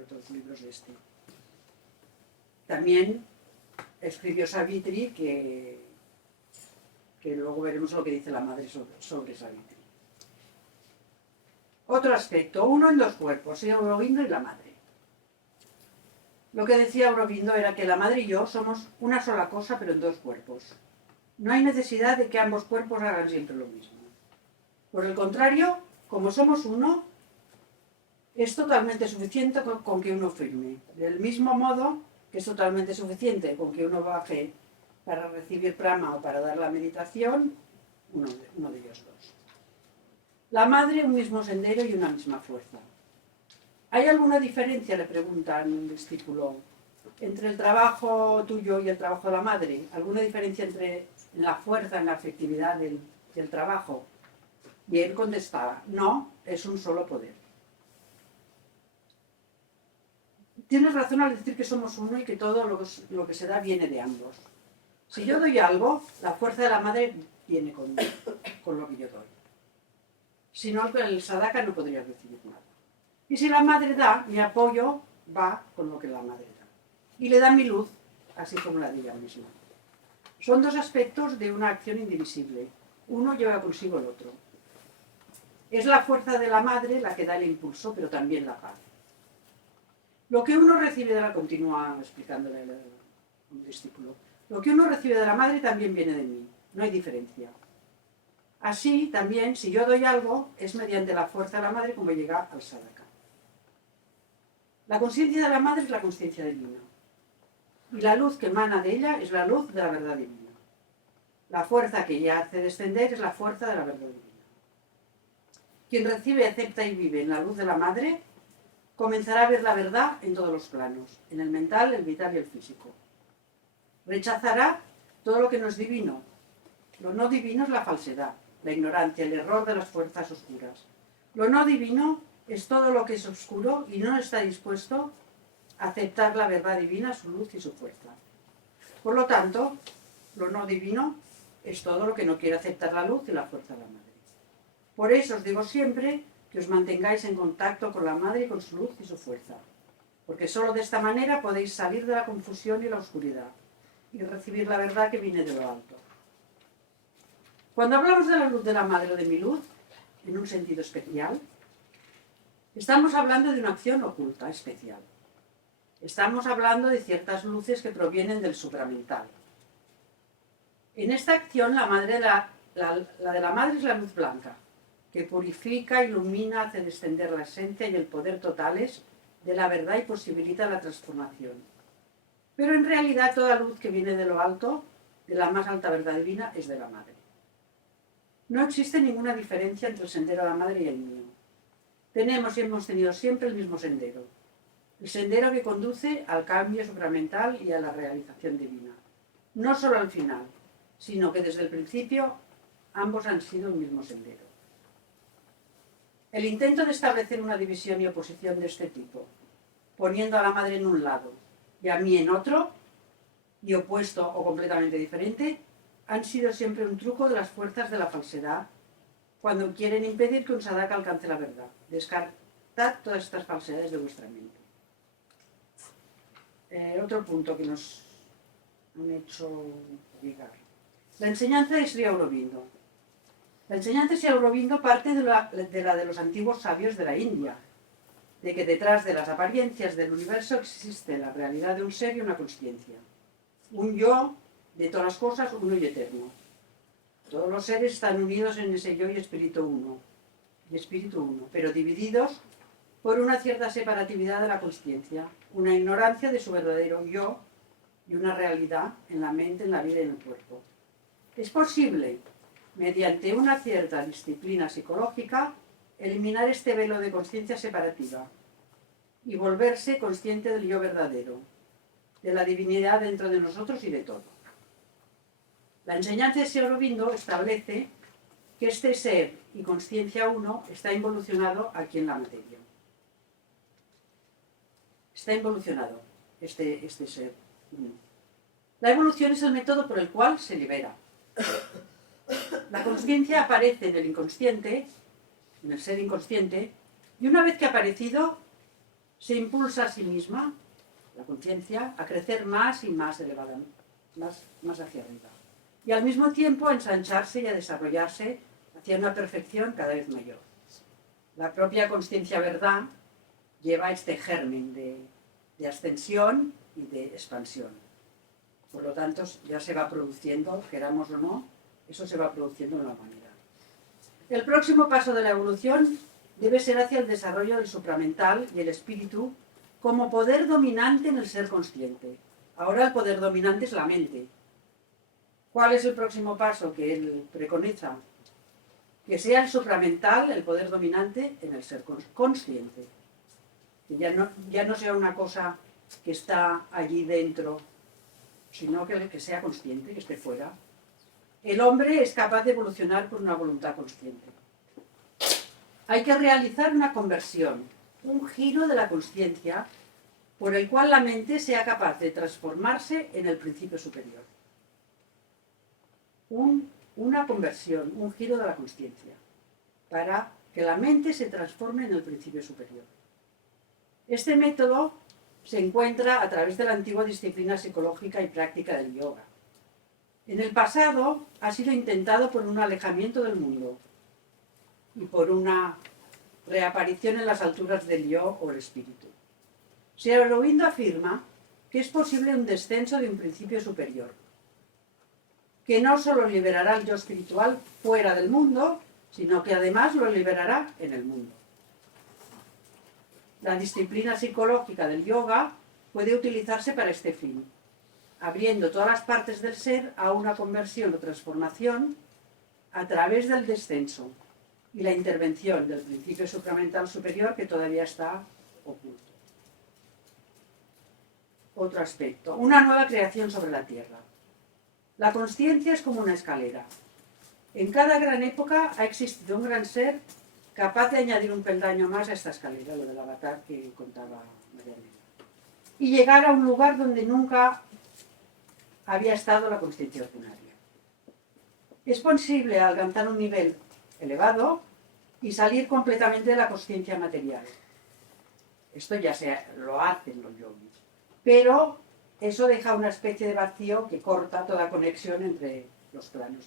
otros libros de este. También escribió Savitri, que luego veremos lo que dice la madre sobre Savitri. Otro aspecto, uno en 2 cuerpos, Sri Aurobindo y la madre. Lo que decía Aurobindo era que la madre y yo somos una sola cosa, pero en 2 cuerpos. No hay necesidad de que ambos cuerpos hagan siempre lo mismo. Por el contrario, como somos uno, es totalmente suficiente con que uno firme. Del mismo modo que es totalmente suficiente con que uno baje para recibir prana o para dar la meditación, uno de ellos 2. La madre, un mismo sendero y una misma fuerza. ¿Hay alguna diferencia, le preguntan un discípulo, entre el trabajo tuyo y el trabajo de la madre? ¿Alguna diferencia entre la fuerza, en la efectividad del trabajo? Y él contestaba, no, es un solo poder. Tienes razón al decir que somos uno y que todo lo que se da viene de ambos. Si yo doy algo, la fuerza de la madre viene con lo que yo doy. Si no, el sadhaka no podría recibir nada. Y si la madre da, mi apoyo va con lo que la madre da. Y le da mi luz, así como la de ella misma. Son 2 aspectos de una acción indivisible. Uno lleva consigo el otro. Es la fuerza de la madre la que da el impulso, pero también la paz. Lo que uno recibe de la, continúa explicándole un discípulo, lo que uno recibe de la madre también viene de mí, no hay diferencia. Así, también, si yo doy algo, es mediante la fuerza de la madre como llega al sadhaka. La conciencia de la madre es la conciencia divina. Y la luz que emana de ella es la luz de la verdad divina. La fuerza que ella hace descender es la fuerza de la verdad divina. Quien recibe, acepta y vive en la luz de la madre, comenzará a ver la verdad en todos los planos, en el mental, el vital y el físico. Rechazará todo lo que no es divino. Lo no divino es la falsedad, la ignorancia, el error de las fuerzas oscuras. Lo no divino es todo lo que es oscuro y no está dispuesto a aceptar la verdad divina, su luz y su fuerza. Por lo tanto, lo no divino es todo lo que no quiere aceptar la luz y la fuerza de la madre. Por eso os digo siempre que os mantengáis en contacto con la Madre y con su luz y su fuerza, porque solo de esta manera podéis salir de la confusión y la oscuridad y recibir la verdad que viene de lo alto. Cuando hablamos de la luz de la Madre o de mi luz, en un sentido especial, estamos hablando de una acción oculta, especial. Estamos hablando de ciertas luces que provienen del supramental. En esta acción, la de la Madre es la luz blanca, que purifica, ilumina, hace descender la esencia y el poder totales de la verdad y posibilita la transformación. Pero en realidad toda luz que viene de lo alto, de la más alta verdad divina, es de la Madre. No existe ninguna diferencia entre el sendero de la Madre y el mío. Tenemos y hemos tenido siempre el mismo sendero. El sendero que conduce al cambio supramental y a la realización divina. No solo al final, sino que desde el principio ambos han sido el mismo sendero. El intento de establecer una división y oposición de este tipo, poniendo a la Madre en un lado y a mí en otro, y opuesto o completamente diferente, han sido siempre un truco de las fuerzas de la falsedad cuando quieren impedir que un sadhaka alcance la verdad. Descartad todas estas falsedades de vuestra mente. Otro punto que nos han hecho llegar. La enseñanza de Sri Aurobindo. La enseñanza de Sri Aurobindo parte de la de los antiguos sabios de la India, de que detrás de las apariencias del universo existe la realidad de un ser y una consciencia. Un yo de todas las cosas, uno y eterno. Todos los seres están unidos en ese yo y espíritu uno, pero divididos por una cierta separatividad de la consciencia, una ignorancia de su verdadero yo y una realidad en la mente, en la vida y en el cuerpo. Es posible, mediante una cierta disciplina psicológica, eliminar este velo de consciencia separativa y volverse consciente del yo verdadero, de la divinidad dentro de nosotros y de todo. La enseñanza de Sri Aurobindo establece que este ser y consciencia uno está involucionado aquí en la materia. Está involucionado este ser uno. La evolución es el método por el cual se libera. La consciencia aparece en el inconsciente, en el ser inconsciente, y una vez que ha aparecido, se impulsa a sí misma, la conciencia, a crecer más y más elevada, más hacia arriba. Y al mismo tiempo a ensancharse y a desarrollarse hacia una perfección cada vez mayor. La propia consciencia verdad lleva este germen de ascensión y de expansión. Por lo tanto, ya se va produciendo, queramos o no, eso se va produciendo en la humanidad. El próximo paso de la evolución debe ser hacia el desarrollo del supramental y el espíritu como poder dominante en el ser consciente. Ahora el poder dominante es la mente. ¿Cuál es el próximo paso que él preconiza? Que sea el supramental, el poder dominante en el ser consciente. Que ya no sea una cosa que está allí dentro, sino que sea consciente, que esté fuera. El hombre es capaz de evolucionar por una voluntad consciente. Hay que realizar una conversión, un giro de la consciencia por el cual la mente sea capaz de transformarse en el principio superior. Una conversión, un giro de la consciencia, para que la mente se transforme en el principio superior. Este método se encuentra a través de la antigua disciplina psicológica y práctica del yoga. En el pasado ha sido intentado por un alejamiento del mundo y por una reaparición en las alturas del yo o el espíritu. Sri Aurobindo afirma que es posible un descenso de un principio superior, que no solo liberará al yo espiritual fuera del mundo, sino que además lo liberará en el mundo. La disciplina psicológica del yoga puede utilizarse para este fin, abriendo todas las partes del ser a una conversión o transformación a través del descenso y la intervención del principio supramental superior que todavía está oculto. Otro aspecto, una nueva creación sobre la tierra. La consciencia es como una escalera. En cada gran época ha existido un gran ser capaz de añadir un peldaño más a esta escalera, lo del avatar que contaba María Elena, y llegar a un lugar donde nunca había estado la consciencia ordinaria. Es posible alcanzar un nivel elevado y salir completamente de la consciencia material. Esto ya lo hacen los yogis. Pero eso deja una especie de vacío que corta toda conexión entre los planos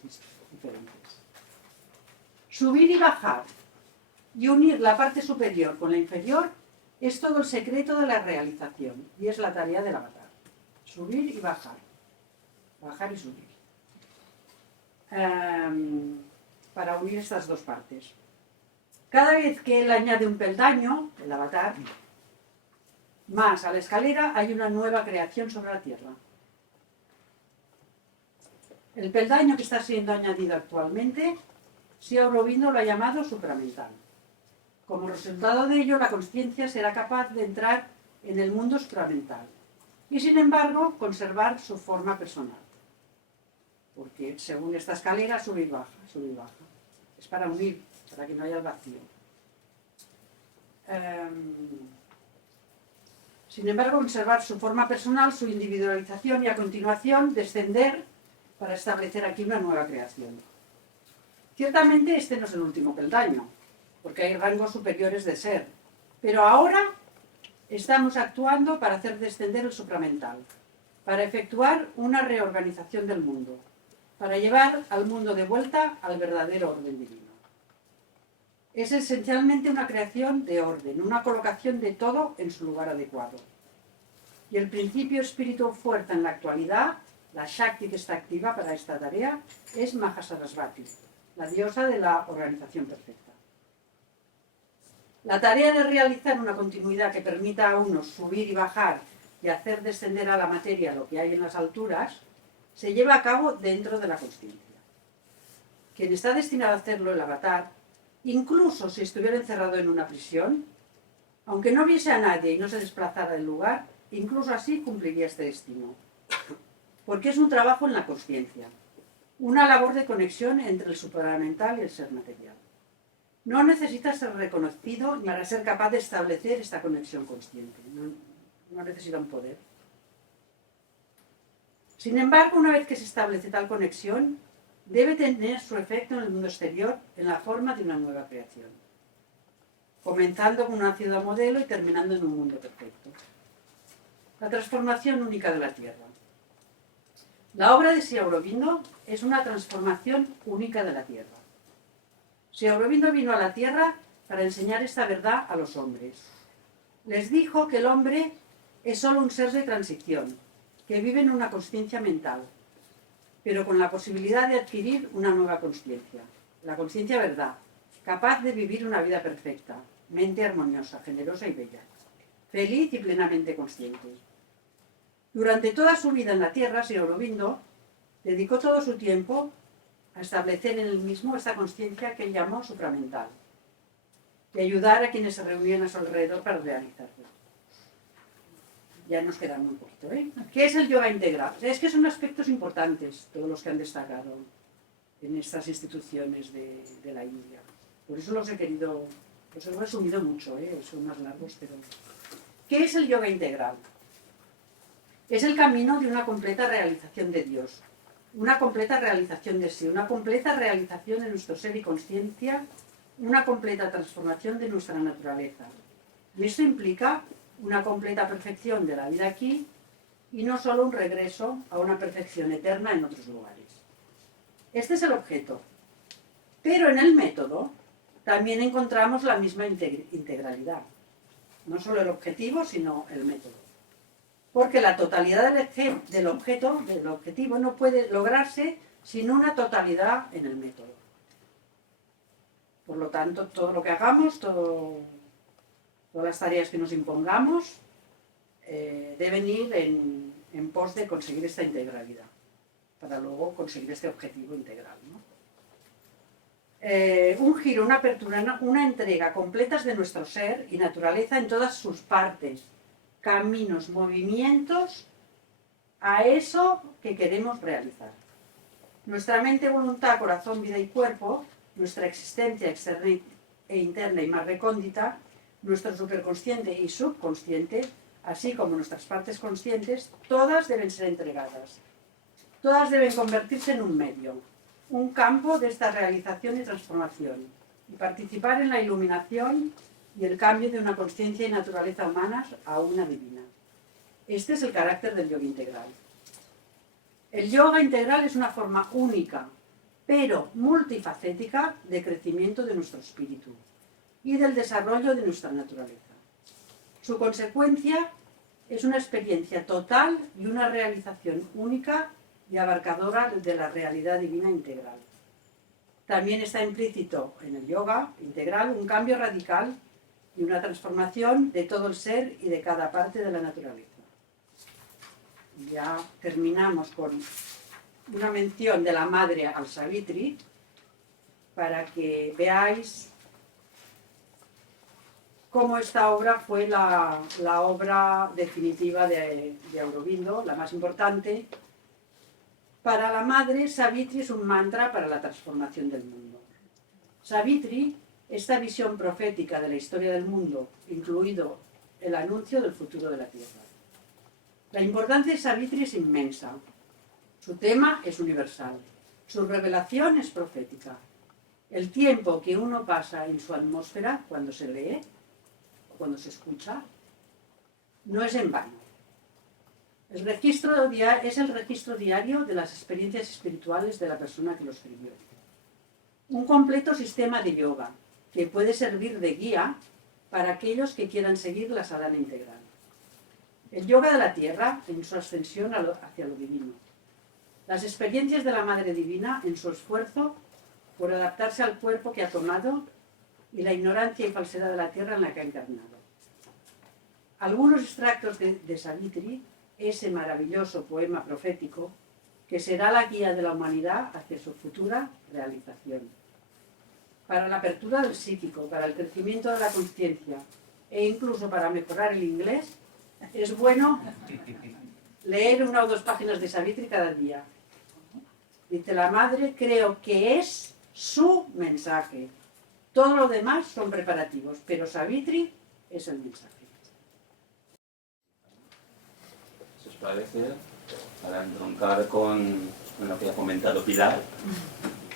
diferentes. Subir y bajar y unir la parte superior con la inferior es todo el secreto de la realización y es la tarea del avatar. Subir y bajar. Bajar y subir. Para unir estas dos partes. Cada vez que él añade un peldaño, el avatar, más a la escalera, hay una nueva creación sobre la tierra. El peldaño que está siendo añadido actualmente, Sri Aurobindo lo ha llamado supramental. Como resultado de ello, la consciencia será capaz de entrar en el mundo supramental y, sin embargo, conservar su forma personal. Porque según esta escalera, sube y baja, sube y baja. Es para unir, para que no haya el vacío. Sin embargo, conservar su forma personal, su individualización y a continuación descender para establecer aquí una nueva creación. Ciertamente este no es el último peldaño, porque hay rangos superiores de ser, pero ahora estamos actuando para hacer descender el supramental, para efectuar una reorganización del mundo, para llevar al mundo de vuelta al verdadero orden divino. Es esencialmente una creación de orden, una colocación de todo en su lugar adecuado. Y el principio espíritu fuerza en la actualidad, la Shakti que está activa para esta tarea, es Mahasarasvati, la diosa de la organización perfecta. La tarea de realizar una continuidad que permita a unos subir y bajar y hacer descender a la materia lo que hay en las alturas, se lleva a cabo dentro de la consciencia. Quien está destinado a hacerlo, el avatar, incluso si estuviera encerrado en una prisión, aunque no viese a nadie y no se desplazara del lugar, incluso así cumpliría este destino. Porque es un trabajo en la consciencia, una labor de conexión entre el supramental y el ser material. No necesita ser reconocido ni para ser capaz de establecer esta conexión consciente. No necesita un poder. Sin embargo, una vez que se establece tal conexión, debe tener su efecto en el mundo exterior en la forma de una nueva creación, comenzando con una ciudad modelo y terminando en un mundo perfecto. La transformación única de la Tierra. La obra de Sri Aurobindo es una transformación única de la Tierra. Sri Aurobindo vino a la Tierra para enseñar esta verdad a los hombres. Les dijo que el hombre es solo un ser de transición, que vive en una consciencia mental, pero con la posibilidad de adquirir una nueva consciencia, la consciencia verdad, capaz de vivir una vida perfecta, mente armoniosa, generosa y bella, feliz y plenamente consciente. Durante toda su vida en la Tierra, Sri Aurobindo dedicó todo su tiempo a establecer en él mismo esta consciencia que él llamó supramental y ayudar a quienes se reunían a su alrededor para realizarla. Ya nos queda muy corto, ¿eh? ¿Qué es el yoga integral? Es que son aspectos importantes, todos los que han destacado en estas instituciones de la India. Por eso los he resumido mucho, son más largos, pero... ¿Qué es el yoga integral? Es el camino de una completa realización de Dios, una completa realización de sí, una completa realización de nuestro ser y consciencia, una completa transformación de nuestra naturaleza. Y esto implica una completa perfección de la vida aquí y no solo un regreso a una perfección eterna en otros lugares. Este es el objeto. Pero en el método también encontramos la misma integralidad. No solo el objetivo, sino el método. Porque la totalidad del objetivo no puede lograrse sin una totalidad en el método. Por lo tanto, todo lo que hagamos, todas las tareas que nos impongamos, deben ir en pos de conseguir esta integralidad, para luego conseguir este objetivo integral, ¿no? Un giro, una apertura, una entrega completas de nuestro ser y naturaleza en todas sus partes, caminos, movimientos, a eso que queremos realizar. Nuestra mente, voluntad, corazón, vida y cuerpo, nuestra existencia externa e interna y más recóndita, nuestro superconsciente y subconsciente, así como nuestras partes conscientes, todas deben ser entregadas. Todas deben convertirse en un medio, un campo de esta realización y transformación, y participar en la iluminación y el cambio de una conciencia y naturaleza humanas a una divina. Este es el carácter del yoga integral. El yoga integral es una forma única, pero multifacética, de crecimiento de nuestro espíritu y del desarrollo de nuestra naturaleza. Su consecuencia es una experiencia total y una realización única y abarcadora de la realidad divina integral. También está implícito en el yoga integral un cambio radical y una transformación de todo el ser y de cada parte de la naturaleza. Ya terminamos con una mención de la madre al Savitri para que veáis cómo esta obra fue la obra definitiva de Aurobindo, la más importante. Para la madre, Savitri es un mantra para la transformación del mundo. Savitri, esta visión profética de la historia del mundo, incluido el anuncio del futuro de la Tierra. La importancia de Savitri es inmensa. Su tema es universal. Su revelación es profética. El tiempo que uno pasa en su atmósfera cuando se lee o cuando se escucha no es en vano. Es el registro diario de las experiencias espirituales de la persona que lo escribió. Un completo sistema de yoga que puede servir de guía para aquellos que quieran seguir la sadhana integral. El yoga de la tierra en su ascensión hacia lo divino. Las experiencias de la Madre Divina en su esfuerzo por adaptarse al cuerpo que ha tomado y la ignorancia y falsedad de la tierra en la que ha encarnado. Algunos extractos de Savitri, ese maravilloso poema profético que será la guía de la humanidad hacia su futura realización. Para la apertura del psíquico, para el crecimiento de la conciencia e incluso para mejorar el inglés, es bueno leer 1 o 2 páginas de Savitri cada día. Dice la madre, creo que es su mensaje. Todo lo demás son preparativos, pero Savitri es el mensaje. Si os parece, para entroncar con lo que ha comentado Pilar,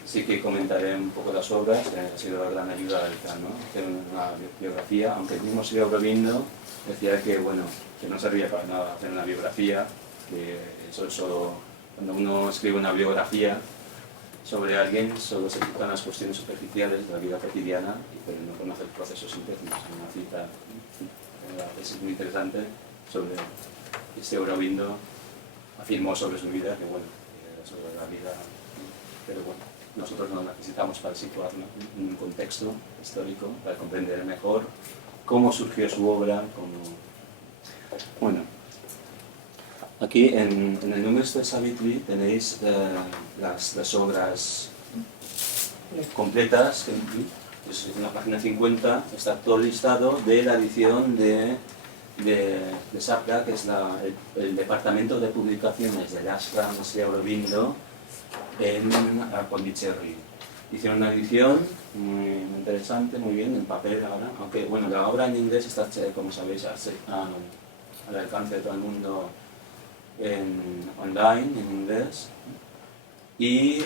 sí que comentaré un poco las obras, que ha sido la gran ayuda del plan, ¿no? Hacer una biografía, aunque el mismo Sri Aurobindo decía que, bueno, que no servía para nada hacer una biografía, que eso solo, cuando uno escribe una biografía sobre alguien, solo se fijan las cuestiones superficiales de la vida cotidiana, pero no conoce el proceso sintético. Una cita es muy interesante sobre este Aurobindo, afirmó sobre su vida que, bueno, sobre la vida, pero bueno, nosotros lo necesitamos para situarnos en un contexto histórico, para comprender mejor cómo surgió su obra, Bueno, aquí en el número de Savitri tenéis las obras completas, pues en la página 50 está todo el listado de la edición de SAPRA, que es el departamento de publicaciones del Ashram Sri Aurobindo en Pondicherry. Hicieron una edición muy interesante, muy bien, en papel ahora, aunque bueno, la obra en inglés está, como sabéis, al alcance de todo el mundo online, en inglés, y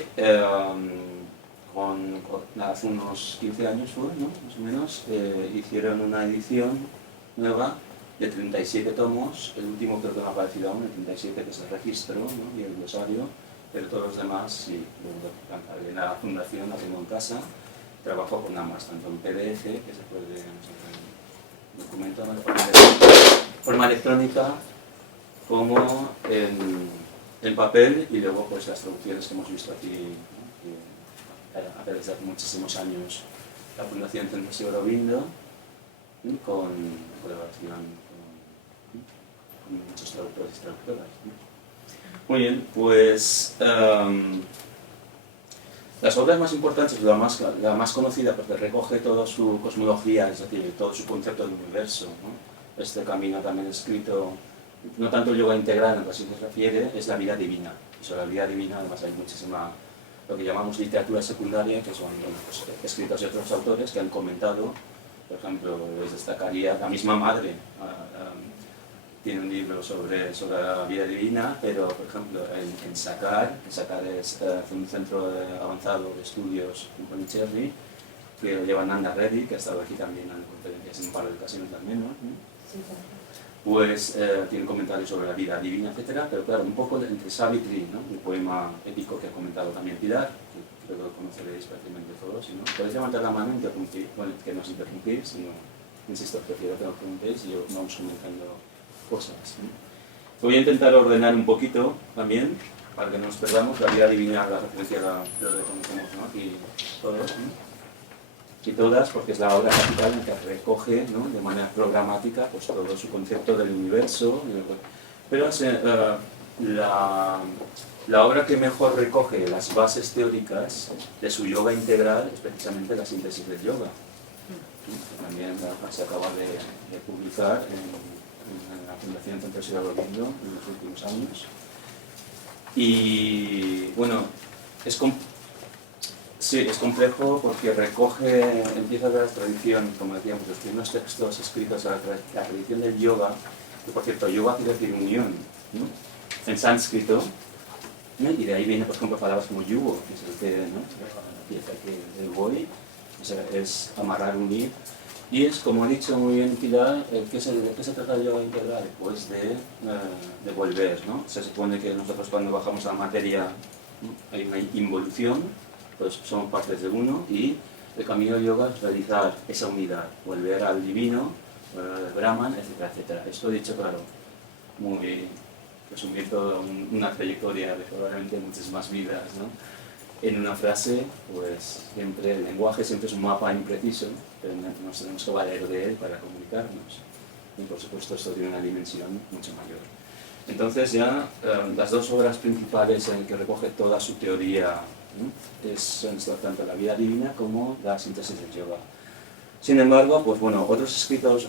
hace unos 15 años fue, ¿no? Más o menos, hicieron una edición nueva de 37 tomos, el último creo que no ha aparecido aún, el 37, que es el registro, ¿no? Y el glosario, pero todos los demás, sí, en la fundación, la tengo en casa, trabajo con ambas, tanto en PDF, que se puede, documento de forma electrónica, como en papel, y luego pues las traducciones que hemos visto aquí, ¿no? Desde hace muchísimos años, la Fundación Centro Sri Aurobindo, con colaboración con muchos traductores y traductoras, ¿no? Muy bien, pues las obras más importantes, la más conocida, porque recoge toda su cosmología, es decir, todo su concepto del universo, ¿no? Este camino también escrito, no tanto el yoga integral en lo que así se refiere, es la vida divina. Y sobre la vida divina además hay muchísima, lo que llamamos literatura secundaria, que son pues, escritos de otros autores que han comentado. Por ejemplo, les destacaría la misma madre. Tiene un libro sobre la vida divina, pero por ejemplo en SACAR, que SACAR es un centro avanzado de estudios en Pondicherry, que lo lleva Nanda Reddy, que ha estado aquí también en conferencias en un par de ocasiones al menos, ¿no? Pues tiene comentarios sobre la vida divina, etcétera, pero claro, un poco entre Savitri, ¿no? El poema épico que ha comentado también Pilar, que creo que lo conoceréis prácticamente todos, ¿no? Podéis levantar la mano e interrumpir, bueno, que no os interrumpís, sino, insisto, prefiero que lo preguntéis y yo vamos comentando cosas, ¿no? Voy a intentar ordenar un poquito también, para que no nos perdamos, la vida divina, la referencia a lo que conocemos, ¿no? Aquí todos, ¿no? Y todas, porque es la obra capital en que recoge, ¿no? De manera programática pues, todo su concepto del universo. Pero la obra que mejor recoge las bases teóricas de su yoga integral es precisamente la síntesis del yoga. También se acaba de publicar en la Fundación Centro Sri Aurobindo en los últimos años. Y bueno, sí, es complejo porque recoge, empieza a ver la tradición, como decíamos, los primeros textos escritos a la tradición del yoga, que por cierto, yoga quiere decir unión, ¿no? En sánscrito, ¿no? Y de ahí viene, por ejemplo, palabras como yugo, que es el que, ¿no? La pieza que el boi, es amarrar, unir, y es, como ha dicho muy bien Pilar, ¿de qué se trata el yoga integral? Pues de volver, ¿no? Se supone que nosotros cuando bajamos a la materia, ¿no? Hay una involución, pues somos partes de uno, y el camino del yoga es realizar esa unidad, volver al divino, volver al Brahman, etcétera, etcétera. Esto he dicho, claro, muy resumiendo una trayectoria de probablemente muchas más vidas, ¿no? En una frase, pues siempre el lenguaje siempre es un mapa impreciso, pero nos tenemos que valer de él para comunicarnos. Y por supuesto esto tiene una dimensión mucho mayor. Entonces ya las dos obras principales en que recoge toda su teoría, ¿no? Son tanto la vida divina como la síntesis del yoga. Sin embargo, pues bueno, otros escritos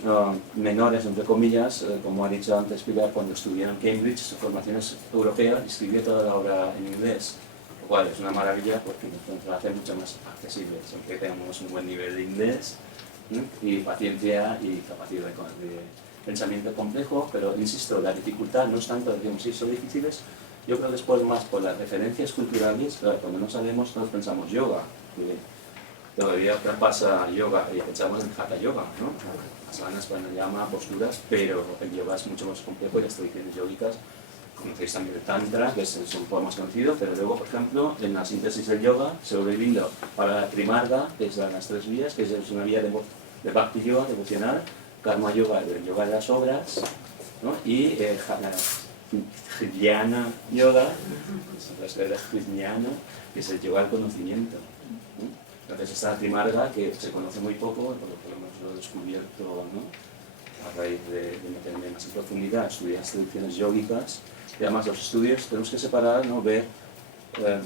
menores, entre comillas, como ha dicho antes Pilar, cuando estudió en Cambridge, su formación es europea, escribió toda la obra en inglés, lo cual es una maravilla porque nos la hace mucho más accesible, siempre que tengamos un buen nivel de inglés, ¿no? Y paciencia y capacidad de pensamiento complejo, pero insisto, la dificultad no es tanto, digamos, si son difíciles, yo creo que es más por las referencias culturales. Claro, cuando no sabemos, todos pensamos yoga, todavía pasa yoga y pensamos en hatha yoga, ¿no? Asanas, pranayama, posturas, pero el yoga es mucho más complejo y las tradiciones yógicas, conocéis también el tantra, que es un poco más conocido, pero luego, por ejemplo, en la síntesis del yoga, sobreviviendo para la trimarga, que es las tres vías, que es una vía de bhakti yoga, devocional, karma yoga, el yoga de las obras, ¿no? Y jnana yoga, que es el yoga del conocimiento, ¿no? Entonces esta trimarga, que se conoce muy poco, por lo menos lo he descubierto, ¿no? A raíz de meterme más en profundidad, estudiar las tradiciones yógicas, y además los estudios tenemos que separar, ¿no? Ver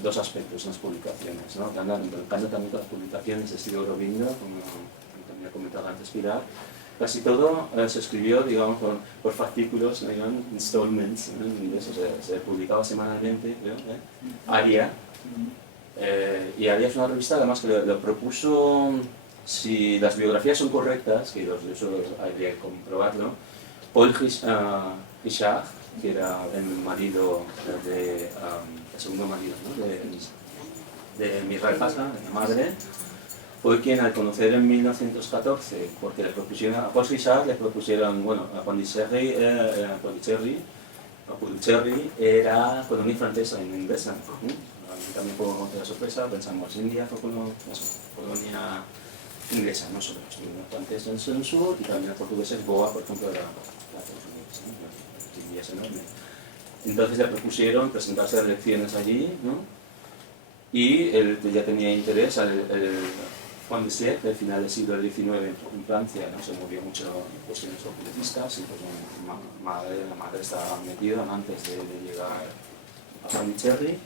dos aspectos en las publicaciones, ¿no? Brincando también con las publicaciones de Sri Aurobindo, como también ha comentado antes Pilar. Casi todo se escribió, digamos, por fascículos, ¿no? Installments, ¿no? En inglés, se publicaba semanalmente, creo, Arya. Y Arya es una revista, además, que lo propuso, si las biografías son correctas, que eso habría que comprobarlo, Paul Hishach, que era el marido el segundo marido, ¿no? de Mireille Pasa, de la madre, fue quien al conocer en 1914, porque le propusieron a Paul Hishach, le propusieron, bueno, a Pondicherry era colonia francesa y no inglesa, ¿no? También fue otra sorpresa, pensamos, India fue colonia inglesa, no solo estuvieron franceses en el sur y también los portugueses, Goa, por ejemplo, era Estados Unidos, ¿no? India es enorme. Entonces le propusieron presentarse a elecciones allí, ¿no? Y él ya tenía interés, el Juan de Sèvres, del final del siglo XIX en Francia, ¿no? Se movió mucho en cuestiones ocultistas y pues la madre estaba metida antes de llegar a Pondicherry.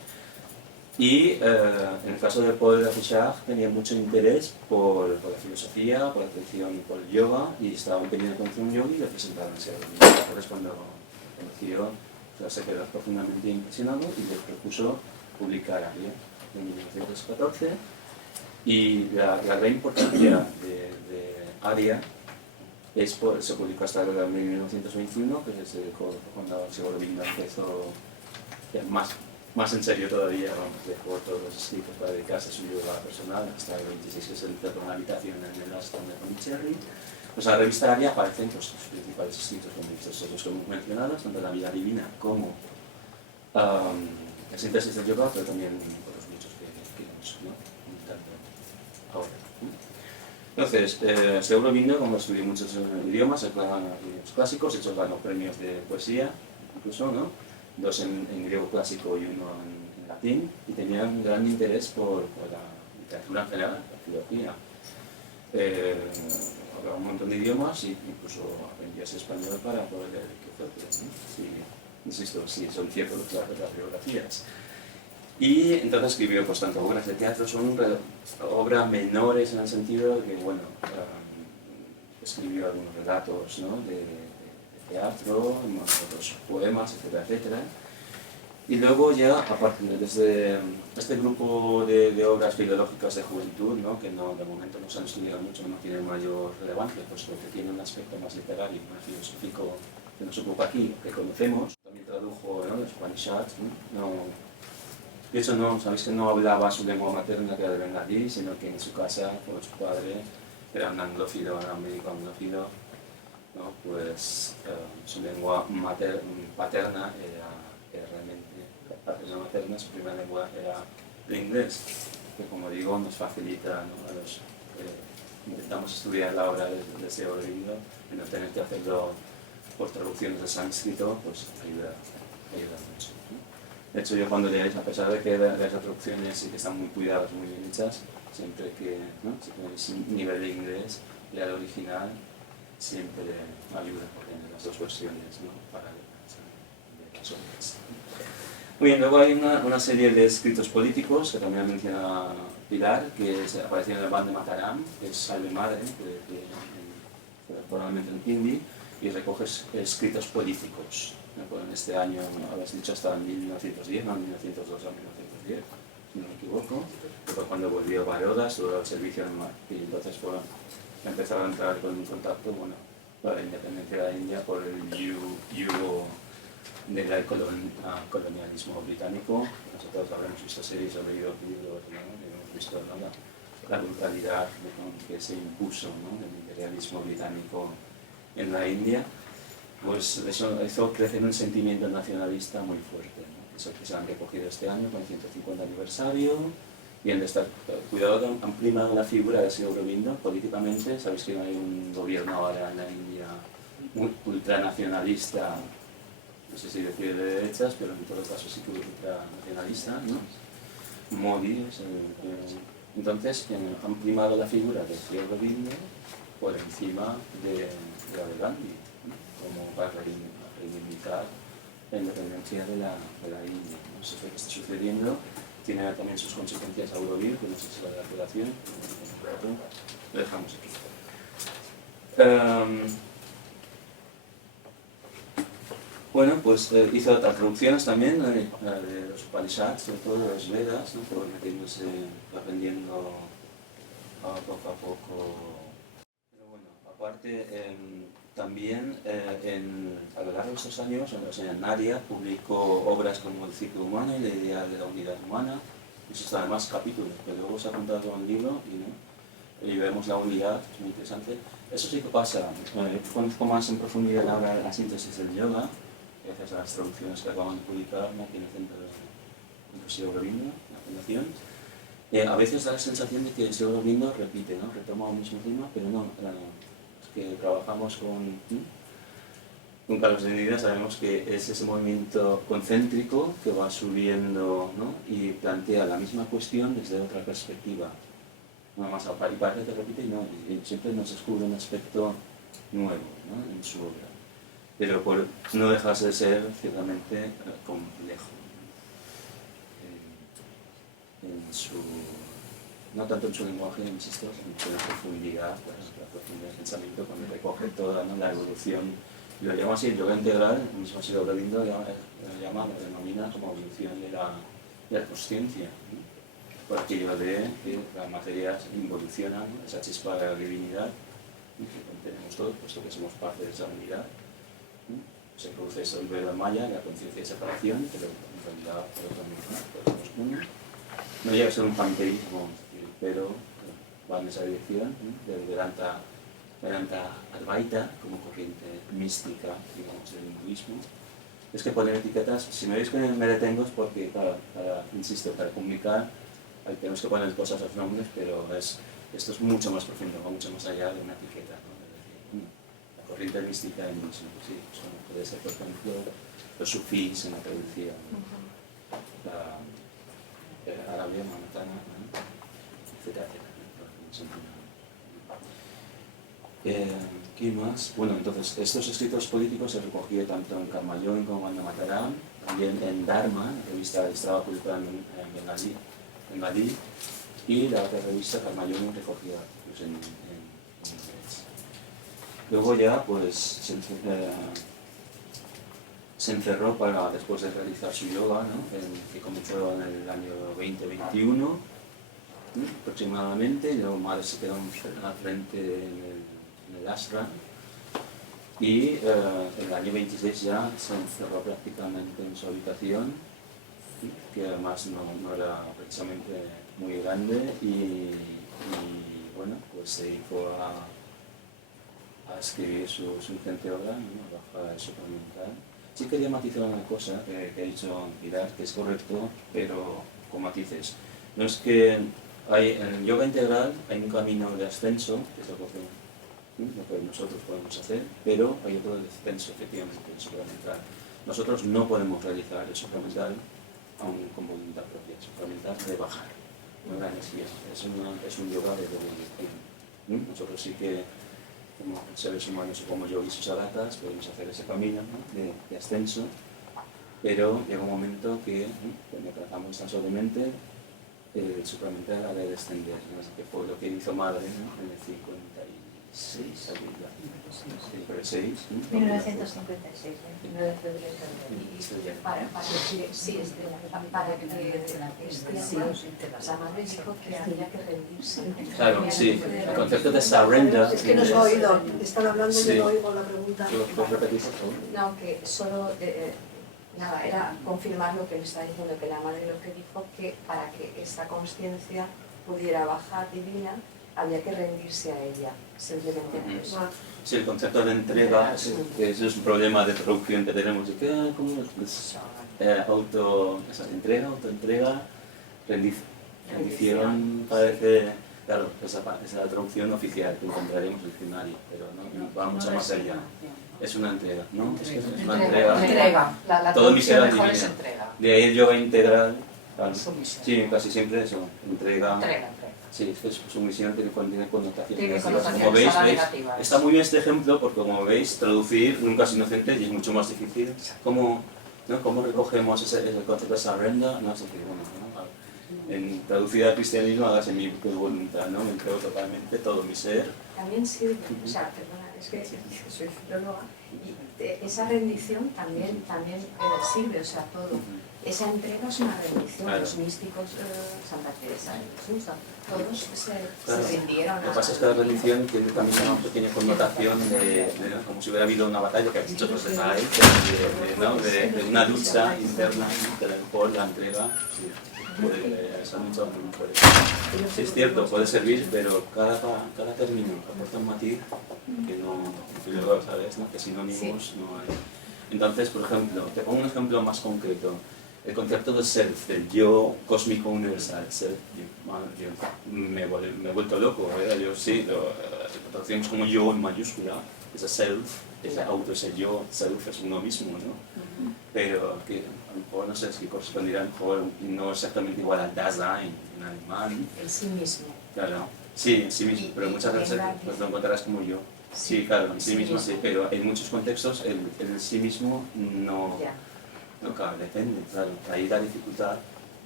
Y en el caso de Paul Hishach tenía mucho interés por la filosofía, por la tradición, por el yoga, y estaba empeñado en conocer un yogi y le presentaron ese yogi. Entonces cuando conoció, se quedó profundamente impresionado y le propuso publicar Arya en 1914. Y la gran importancia de Arya se publicó hasta el 1921, que es cuando Sri Aurobindo empezó más más en serio todavía, vamos, dejó todos los escritos para dedicarse a su yoga personal, hasta el 26 que se encerró en una habitación en el Aston de Pondicherry. Pues en la revista Aria aparecen pues, sus principales escritos, como estos dos que hemos mencionado, tanto la vida divina como la síntesis del yoga, pero también otros muchos que iremos, ¿no?, comentando ahora. Entonces, Segovia Aurobindo, como estudió muchos idiomas, idiomas clásicos, hechos ganó premios de poesía, incluso, ¿no?, 2 en griego clásico y 1 en latín, y tenía un gran interés por la literatura en general, la filología. Hablaba un montón de idiomas e incluso aprendía español para poder leer Quijote, ¿no? Sí, insisto, sí, son ciertas las biografías. Y entonces escribió pues tanto obras de teatro, son obras menores en el sentido de que, bueno, escribió algunos relatos, ¿no?, de teatro, otros poemas, etcétera, etcétera. Y luego ya, aparte, desde este grupo de obras filológicas de juventud, ¿no?, que no, de momento no se han estudiado mucho, no tienen mayor relevancia, pues porque tiene un aspecto más literario, más filosófico que nos ocupa aquí, que conocemos. También tradujo, ¿no?, los Upanishads, ¿no? De hecho, no, sabéis que no hablaba su lengua materna, que era de bengalí, sino que en su casa, con su padre, era un anglófilo, era un médico anglófilo, ¿no?, pues su lengua paterna era realmente, paterna materna, su primera lengua era el inglés, que como digo nos facilita, ¿no?, a los que intentamos estudiar la obra de Segovia Aurobindo, y no tener que hacerlo por traducciones de sánscrito, pues ayuda mucho, ¿no? De hecho, yo cuando leáis, a pesar de que las traducciones sí que están muy cuidadas, muy bien hechas, siempre que, ¿no?, si tenéis un nivel de inglés, leer el original, siempre ayuda porque en las dos versiones, ¿no?, para las obras. Muy bien, luego hay una serie de escritos políticos que también menciona Pilar, que aparecen en el Band de Mataram, que es Salve Madre, probablemente en hindi, y recoge escritos políticos. En este año, habéis dicho, hasta 1910, no, 1902 a 1910, si no me equivoco, que fue cuando volvió Baroda, estuvo al servicio en mar, y entonces empezaron a entrar en contacto, bueno, para la independencia de la India por el yugo del colonialismo británico. Nosotros habremos visto series, o leído libros, ¿no?, y hemos visto, ¿no?, la brutalidad, ¿no?, que se impuso, ¿no?, del imperialismo británico en la India. Pues eso hizo crecer un sentimiento nacionalista muy fuerte, ¿no?, eso que se han recogido este año con el 150 aniversario, y han de estar, cuidado, han primado la figura de Segovia Aurobindo políticamente. Sabéis que hay un gobierno ahora en la India muy ultranacionalista, no sé si decir de derechas, pero en todo caso sí que ultranacionalista, ¿no? Modi, entonces han primado la figura de Segovia Aurobindo por encima de la de Gandhi, ¿no?, como para reivindicar la independencia de la India, ¿no? Eso es lo que está sucediendo. Tiene también sus consecuencias a Auroville, que no sé si es la de la relación, lo dejamos aquí. Bueno, pues hizo otras traducciones también, de los Upanishads, sobre todo de los Vedas, ¿no?, por metiéndose, aprendiendo poco a poco. Pero bueno, aparte, también a lo largo de estos años, en Aria publicó obras como El ciclo humano y la idea de la unidad humana. Eso está además capítulos, que luego se ha apuntado en un libro y vemos la unidad, es muy interesante. Eso sí que pasa. Conozco más en profundidad ahora la síntesis del yoga, gracias a las traducciones que acaban de publicar aquí en el Centro de Segovia Aurobindo, la Fundación. A veces da la sensación de que Segovia Aurobindo repite, ¿no?, retoma un mismo tema, pero no. Que trabajamos con Carlos de Nida, sabemos que es ese movimiento concéntrico que va subiendo, ¿no?, y plantea la misma cuestión desde otra perspectiva. Nada más, y parece que repite y siempre nos descubre un aspecto nuevo, ¿no?, en su obra. Pero no deja de ser ciertamente complejo. No tanto en su lenguaje, insisto, en la profundidad, la profundidad del pensamiento, cuando recoge toda, ¿no?, la evolución, y lo llama así, el yoga integral, el mismo Segovia Aurobindo lo denomina como evolución de la consciencia, ¿no?, por aquello de que la materia involuciona, ¿no?, esa chispa de la divinidad, ¿no?, que tenemos todos, puesto que somos parte de esa unidad, ¿no?, se produce eso, el velo maya, la conciencia de separación, pero en realidad todos somos uno. No llega a ser un panteísmo, pero va en esa dirección, del Vedanta Advaita, como corriente mística, digamos, del hinduismo. Es que poner etiquetas, si me veis que me detengo es porque, insisto, para comunicar tenemos que poner cosas a los nombres, pero esto es mucho más profundo, va mucho más allá de una etiqueta, ¿no? Es decir, la corriente mística del hinduismo, sí, puede ser, por ejemplo, los sufís en la traducción, la Arabia, Mamatana, etcétera, ¿qué más? Bueno, entonces, estos escritos políticos se recogían tanto en Karmayoin como en Mataram, también en Dharma, la revista estaba publicada en Bengalí, y la otra revista, Karmayoin, recogía pues, en inglés. Luego ya, pues, se encerró para, después de realizar su yoga, ¿no? Que comenzó en el año 2021, aproximadamente, y luego madre se quedó al frente en el ashram, y en el año 26 ya se encerró prácticamente en su habitación, que además no era precisamente muy grande, y bueno, pues se dedicó a escribir su ingente obra, ¿no? Baja supramental. Sí quería matizar una cosa que ha dicho Pilar, que es correcto, pero con matices. No es que en el yoga integral hay un camino de ascenso, que es lo que nosotros podemos hacer, pero hay otro de descenso, efectivamente, el supramental. Nosotros no podemos realizar el supramental aún con voluntad propia, el supramental de bajar, no la energía, es un yoga de evolución. Nosotros sí que, como seres humanos o como yogis o sadakas, podemos hacer ese camino, ¿no? de ascenso, pero llega un momento que cuando tratamos tan suavemente, el supramental ha de descender, ¿no? Que fue lo que hizo Madre, ¿no? En el 56, ¿no? 1956, 29 de febrero. La madre dijo que había que rendirse. Claro, sí, el concepto de surrender. Es que no se ha oído, están hablando y Sí. yo no oigo la pregunta. ¿Puedes repetir, por favor? No, que solo, nada, era confirmar lo que me está diciendo, que la madre lo que dijo, que para que esta conciencia pudiera bajar divina, había que rendirse a ella, simplemente por eso. Sí, el concepto de entrega, eso es un problema de traducción que tenemos, de que, ¿cómo es? Autoentrega, rendición, parece, claro, esa traducción oficial que encontraremos en el diccionario, pero no va mucho más allá. Es una entrega, ¿no? Es que es una entrega. La Todo mi ser traducción al mejor es divino. entrega. De ahí el yoga integral, claro. Sumisión. Sí, casi siempre eso, entrega. Entrega. Sí, es que sumisión tiene connotaciones Tiene negativas. connotaciones Como veis, negativas. está muy bien este ejemplo porque, como veis, traducir nunca es inocente y es mucho más difícil. ¿Cómo recogemos ese concepto de surrender? No, es decir, en traducida al cristianismo, hágase mi voluntad, ¿no? Me entrego totalmente todo mi ser. También sirve, o sea, perdona, es que soy filóloga, y esa rendición también sirve, o sea, todo. Esa entrega es una rendición, Claro. los místicos, Santa Teresa de Jesús, todos Claro. se rindieron Lo que pasa es que la religión tiene también una pequeña connotación de como si hubiera habido una batalla, que habéis dicho los de de una lucha interna, que a lo mejor la entrega puede ser mucho mejor. Sí, es cierto, puede servir, pero cada término aporta un matiz que luego sabes, ¿no? Que sinónimos no hay. Entonces, por ejemplo, te pongo un ejemplo más concreto. El concepto de self, del yo cósmico universal, self, yo me he vuelto loco, ¿verdad? Yo sí, lo traducimos como yo en mayúscula, ese self, ese auto, ese yo, self es uno mismo, ¿no? Pero que a lo mejor no sé si correspondirá a lo mejor no exactamente igual al Dasein en alemán. en sí mismo. Claro, sí, en sí mismo, pero muchas veces pues, lo encontrarás como yo. Sí, claro, en sí mismo sí, pero en muchos contextos el sí mismo no cabe, depende, claro, ahí la dificultad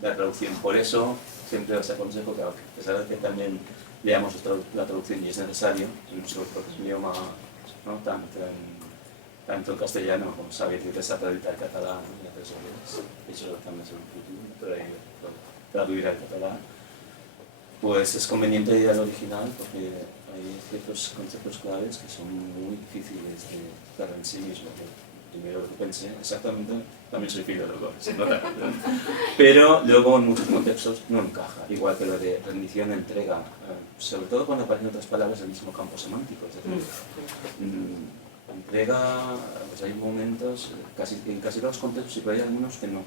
de la traducción. Por eso siempre os aconsejo que a pesar de que también leamos la traducción y es necesario en nuestro propio idioma, ¿no? tanto en castellano como sabéis que se traducir al catalán, ¿no? De hecho también es un futuro, pero traducir al catalán, pues es conveniente ir al original porque hay ciertos conceptos claves que son muy difíciles de dar en sí mismo. primero lo que pensé, exactamente, también soy filólogo, se nota, ¿no? Pero luego en muchos contextos no encaja, igual que lo de rendición, entrega, sobre todo cuando aparecen otras palabras del mismo campo semántico, es decir, entrega, pues hay momentos, en casi todos los contextos, y pero hay algunos que no.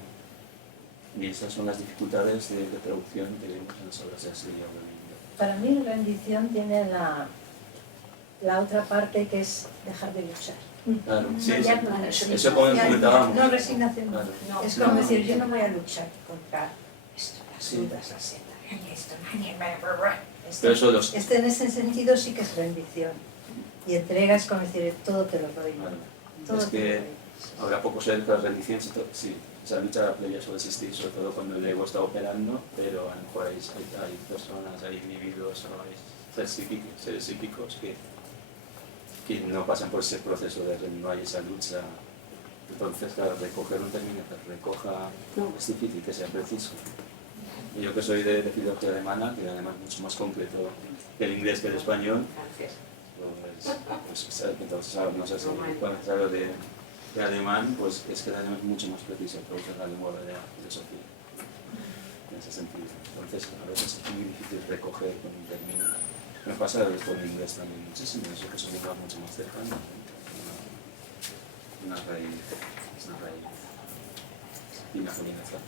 Y esas son las dificultades de traducción que vemos en las obras de Ashley Aurobindo. Para mí la rendición tiene la otra parte que es dejar de luchar. Claro, sí, Ya sí. no, Eso como comentábamos. No, resignación. Claro. No, es como decir, yo no voy a luchar contra esto, las Sí. dudas, la seta, esto, Pero eso los... en ese sentido sí que es rendición. Y entrega es como decir, todo te lo doy. Claro. Todo Es te lo que doy. habrá poco ser que la rendición, sí, esa lucha previa suele existir, sobre todo cuando el ego está operando, pero a lo mejor hay personas, hay individuos o hay seres psíquicos que no pasan por ese proceso de no hay esa lucha. Entonces, claro, recoger un término que recoja es difícil, que sea preciso. Y yo que soy de filología alemana, que además es mucho más concreto que el inglés que el español, pues entonces, no sé si cuando se habla de alemán, pues es que el alemán es mucho más preciso que usar la lengua de filosofía, en ese sentido. Entonces, a veces es muy difícil recoger con un término. Me pasa con el inglés también muchísimo, eso que es una lengua mucho más cercana, ¿no? Una raíz, y una combinación.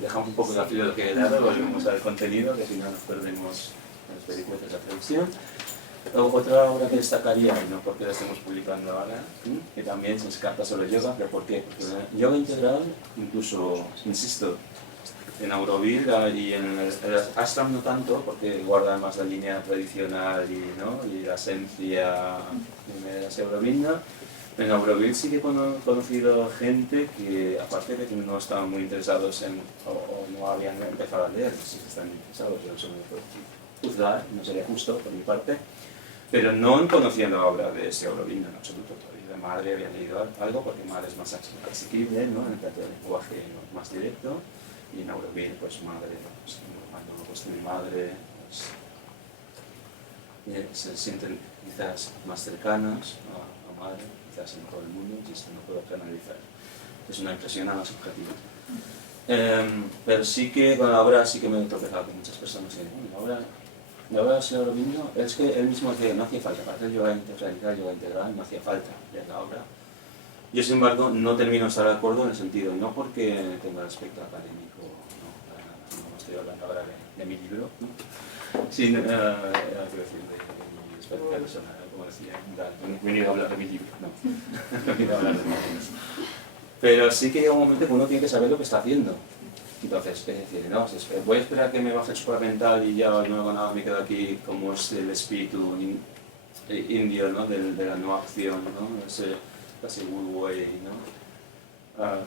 Dejamos un poco la filología de lado, volvemos al contenido, que si no nos perdemos las películas de la traducción. Otra obra que destacaría, y no porque la estemos publicando ahora, que también se escapa sobre yoga, pero ¿por qué? Porque el yoga integral, incluso, insisto, en Auroville y en el ashram no tanto, porque guarda más la línea tradicional y la esencia de la Aurobindo. En Auroville sí que he conocido gente que, aparte de que no estaban muy interesados o no habían empezado a leer, sí que están interesados, pero eso no puedo juzgar, no sería justo por mi parte, pero no conocían la obra de ese Aurobindo en absoluto. De Madre habían leído algo, porque Madre es más asequible, ¿no? En el trato del lenguaje más directo, y en Auroville, pues Madre, pues, cuando construye Madre, pues, se sienten quizás más cercanas a Madre, quizás en todo el mundo, y esto no puedo analizar. Es una impresión más subjetiva. Pero sí que con la obra sí que me he tropezado con muchas personas que la obra del señor Aurobindo es que él mismo decía que no hacía falta, para hacer yoga integral no hacía falta leer la obra. Yo, sin embargo, no termino de estar de acuerdo en el sentido, no porque tenga el aspecto académico, no estoy hablando ahora de mi libro, ¿no? Sin, quiero decir, de mi experiencia personal, como decía, no he venido a hablar de mi libro, no, no he venido a hablar de mi libro. Pero sí que llega un momento que uno tiene que saber lo que está haciendo. Entonces, es decir, no, voy a esperar que me baje el supramental y ya no hago nada, me quedo aquí como es el espíritu indio, ¿no? de la no acción, ¿no? Ese casi Wu Wei, ¿no?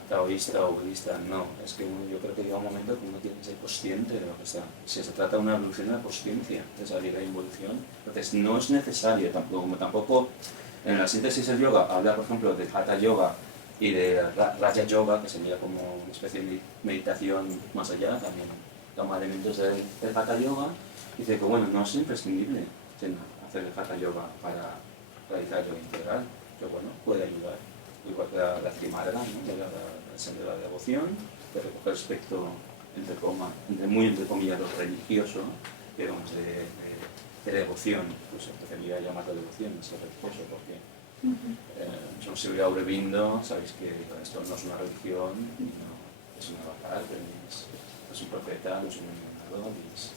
Taoísta o budista, no. Es que yo creo que llega un momento que uno tiene que ser consciente de lo que está. Si se trata de una evolución de la consciencia, de salir de la involución, entonces no es necesario tampoco en la síntesis del yoga habla, por ejemplo, de Hatha Yoga y de Raja Yoga, que sería como una especie de meditación más allá, también toma elementos del Hatha Yoga, y dice que bueno, no es imprescindible hacer el Hatha Yoga para realizar yoga integral, pero bueno, puede ayudar, igual que la Trimarga, ¿no? El sendero de la devoción, que recoge el aspecto muy entrecomillado religioso, digamos, de devoción, pues preferiría llamarlo devoción, no ser religioso, porque yo si voy a Aurobindo, sabéis que esto no es una religión, no es una avatar, no es un profeta, no es un iluminador, ni es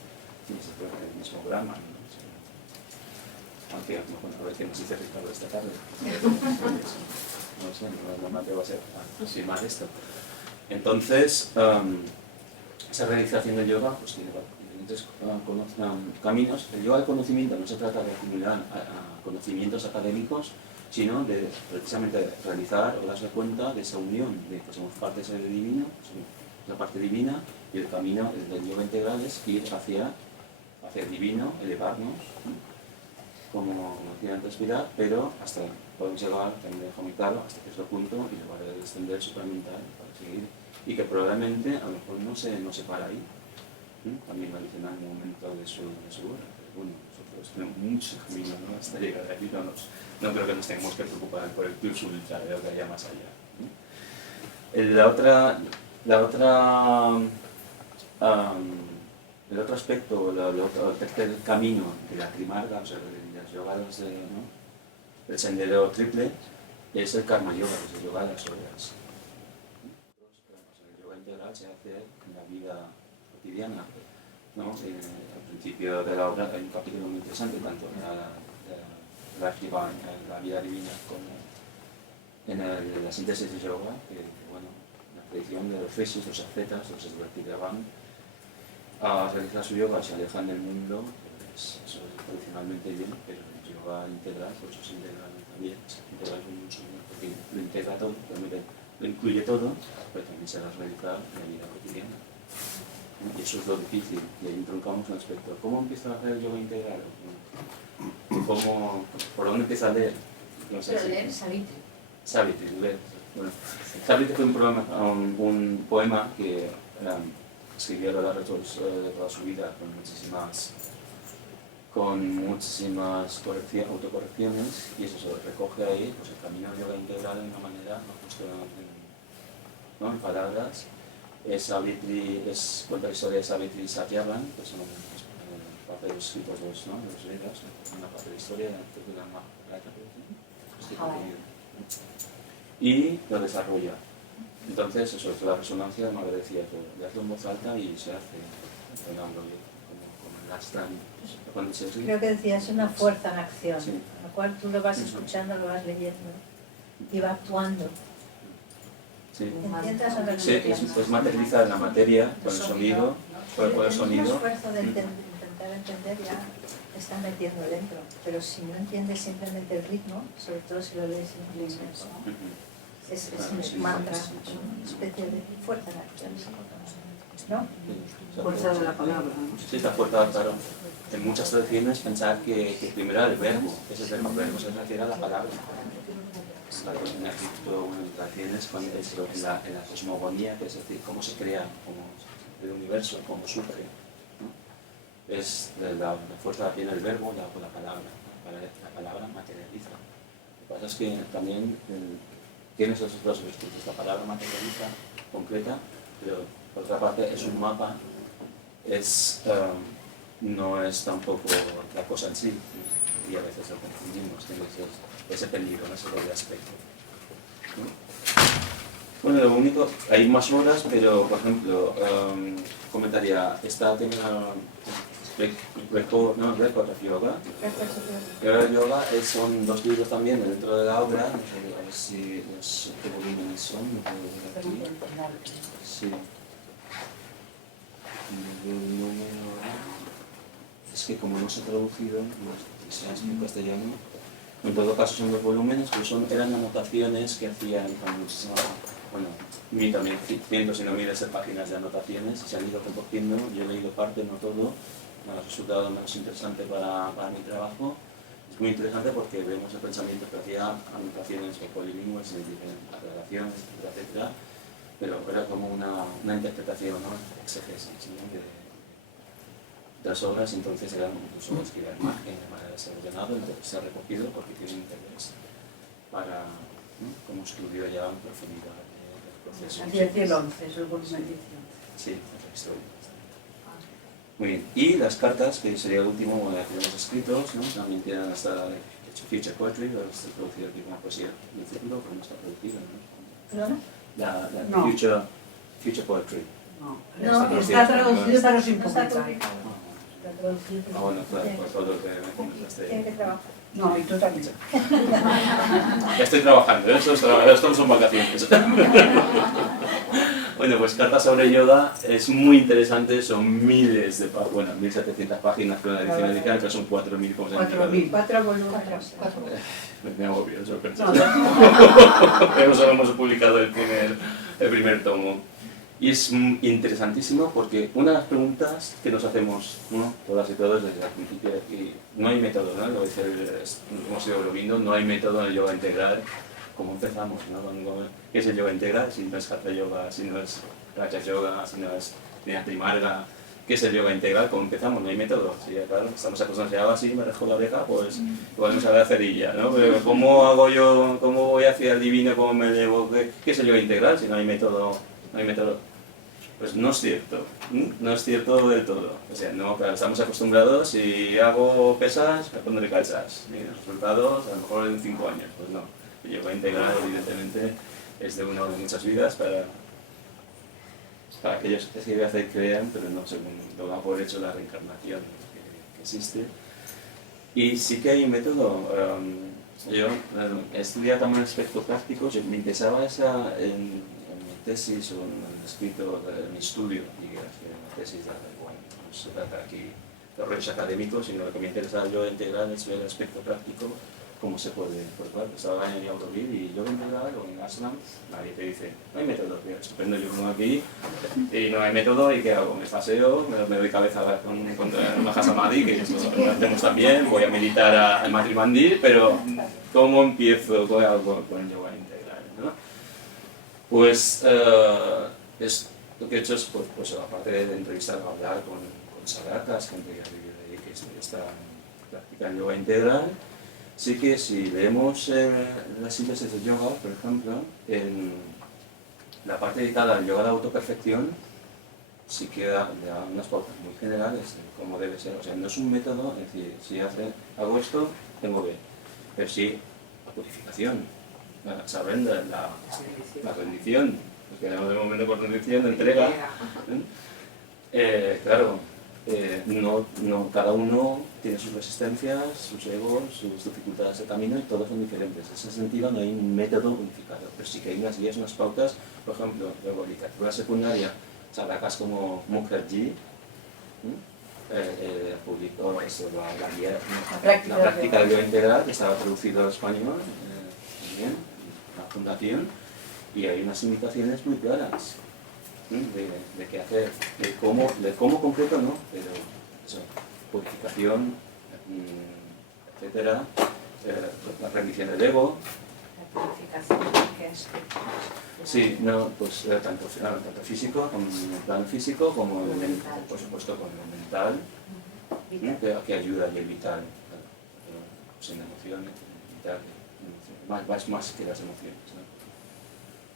el mismo Brahman, ¿no? Aunque a ver qué nos dice Ricardo esta tarde. No sé, no me atrevo a ser sin más esto. Entonces, esa realización del yoga pues tiene diferentes caminos. El yoga del conocimiento no se trata de acumular conocimientos académicos, sino de precisamente realizar o darse cuenta de esa unión de que somos parte de ser divino, somos la parte divina, y el camino del yoga integral es ir hacia el divino, elevarnos, como decía antes Pilar, pero hasta podemos llegar, también dejo muy claro, hasta cierto punto y luego de descender supramental para seguir, y que probablemente a lo mejor no se para ahí. También lo dicen en algún momento de su obra. Pero bueno, nosotros tenemos mucho camino, ¿no?, hasta llegar aquí. No creo que nos tengamos que preocupar por el plus ultra de lo que haya más allá, ¿no? El otro aspecto, el tercer camino de la Trimarga, o sea, de las yogadas, ¿no?, el sendero triple, es el Karma Yoga, que es el yoga de las obras. El yoga integral se hace en la vida cotidiana, ¿no? Al principio de la obra hay un capítulo muy interesante, tanto en la vida divina como en la síntesis de yoga, que bueno, la tradición de los rishis, los ascetas, los esvati que van a realizar su yoga, se alejan del mundo, pues eso es tradicionalmente bien, pero el yoga integral, por eso se integra también, se integra mucho, porque lo integra todo, lo incluye todo, pero también se las realiza en la vida cotidiana. Y eso es lo difícil, y ahí entroncamos un aspecto. ¿Cómo empiezo a hacer el yoga integral? ¿Por dónde empiezo a leer? No sé. Pero leer Savitri. Savitri, leer. Bueno, Savitri fue un poema que escribió a lo largo de toda su vida con muchísimas autocorrecciones, y eso se recoge ahí, pues el camino del yoga integral de una manera, ¿no?, en palabras. Savitri cuenta la historia de Savitri y Satyavan, que son parte de los escritos de los Vedas, una parte de la historia de la Mahabharata, y lo desarrolla. Entonces, eso es la resonancia de Madre decía, le hazlo en voz alta y se hace entonando como el ashram. Creo que decía, es una fuerza en acción, Sí. con lo cual tú lo vas escuchando, lo vas leyendo y va actuando. Sí. ¿Entiendes o no Sí, entiendes? es materializar la materia con el sonido, con el El sonido. esfuerzo de intentar entender ya te está metiendo dentro, pero si no entiendes simplemente el ritmo, sobre todo si lo lees en inglés, es un mantra, es una especie de fuerza en acción, ¿no? Fuerza de la palabra, ¿no? Sí, la fuerza, claro. En muchas tradiciones pensar que primero era el verbo, ese verbo se refiere a la palabra. Claro, en Egipto, en tradiciones, en la cosmogonía, que es decir, cómo se crea el universo, cómo surge, ¿no? Es la fuerza tiene el verbo, la palabra. La palabra materializa. Lo que pasa es que también tiene esos dos aspectos. La palabra materializa, concreta, pero por otra parte es un mapa, no es tampoco la cosa en sí, y a veces lo confundimos, tiene ese peligro, ese doble aspecto, ¿no? Bueno, lo único, hay más horas, pero por ejemplo, comentaría, tiene Record of Yoga. Record of Yoga son 2 libros también dentro de la obra, no sé, a ver si qué volúmenes son, no puedo ver aquí. Sí. El número, es que como no se ha traducido, no sé si en castellano, en todo caso son 2 volúmenes, pero eran anotaciones que hacían con muchísimas, bueno, también cientos y no miles de páginas de anotaciones, se han ido recogiendo, yo he leído parte, no todo, me ha resultado menos interesante para mi trabajo. Es muy interesante porque vemos el pensamiento que hacía anotaciones polilingües, aclaraciones, etcétera, etcétera, pero era como una interpretación, ¿no?, exégesis, ¿no?, de las obras, entonces eran incluso escribir margen de manera desordenada, entonces se ha recogido porque tiene interés para, ¿no?, como estudio ya en profundidad del proceso. 10 y el 11, es el volumen 10. Sí, otra historia. Muy bien, y las cartas, que sería el último de los escritos, ¿no?, también tienen hasta Future Poetry, ahora está traducido aquí como poesía del futuro, pero no está traducido, ¿no? ¿Perdona? La No. Future Poetry. No, está traducido pero sin publicar. Ah, bueno, claro, por todo lo que me comentaste. Tiene que trabajar. No, y tú también. Ya estoy trabajando, estamos en vacaciones. Bueno, pues Cartas sobre Yoga es muy interesante, son miles de páginas, bueno, 1700 páginas con la edición editorial, pero son 4000, como se han indicado. 4000. 4 volúmenes. Me agobio, eso No, pero solo hemos publicado el primer tomo. Y es interesantísimo porque una de las preguntas que nos hacemos, ¿no?, todas y todos desde el principio, y no hay método, ¿no?, lo dice hemos ido viendo, no hay método en el yoga integral. ¿Cómo empezamos, ¿no?, ¿qué es el yoga integral? Si no es Hatha Yoga, si no es Raja Yoga, si no es Trimarga, ¿qué es el yoga integral? ¿Cómo empezamos? No hay método. Sí, claro, estamos acostumbrados a hago así, me rejo la oreja, pues podemos saber hacer ya, ¿no? Pero ¿cómo hago yo, cómo voy hacia el divino, cómo me elevo? ¿Qué es el yoga integral si no hay método? No hay método. Pues no es cierto, no es cierto del todo. O sea, no, claro, estamos acostumbrados, si hago pesas, me pondré calzas. Y los resultados, a lo mejor en 5 años, pues no. El yoga integral, evidentemente, es de una de muchas vidas para aquellos que crean, pero no según lo da por hecho la reencarnación que existe. Y sí que hay un método. Yo he estudiado también el aspecto práctico, me interesaba en mi tesis o en el escrito de mi estudio, digas, que una tesis de, bueno, no se trata aquí de rollos académicos, sino lo que me interesa yo integrar es ver el aspecto práctico, cómo se puede, por ejemplo, estaba en Auroville y yo integral o en Ashram, nadie te dice, no hay método, estupendo, yo vengo aquí y no hay método y ¿qué hago? Me paseo, me doy cabeza contra el Mahasamadhi, que eso lo hacemos también, voy a meditar al Matrimandir, pero ¿cómo empiezo con el yoga integral? ¿No? Pues lo que he hecho es, pues aparte de entrevistar, hablar con sadhakas, gente que ha vivido ahí, que está practicando yoga integral. Sí que si leemos las síntesis del yoga, por ejemplo, en la parte dedicada al yoga de autoperfección, sí que da unas pautas muy generales de cómo debe ser. O sea, no es un método, es decir, si hago esto, tengo que. Pero sí, la purificación, la surrender, la rendición, nos quedamos de momento por rendición, entrega. Claro. No, cada uno tiene sus resistencias, sus egos, sus dificultades de camino y todos son diferentes. En ese sentido no hay un método unificado, pero sí que hay unas guías, unas pautas. Por ejemplo, luego literatura secundaria, sadhakas como Mukherjee publicó la guía, la práctica del yoga integral, que estaba traducido al español también, la fundación, y hay unas invitaciones muy claras. De qué hacer, de cómo concreto no, pero eso, purificación, etcétera, la rendición del ego. La purificación, ¿qué es? Sí, no, pues tanto físico, como en el plano físico, como por supuesto con lo mental, que ayuda y el vital, sin emociones, vital, más que las emociones, ¿no?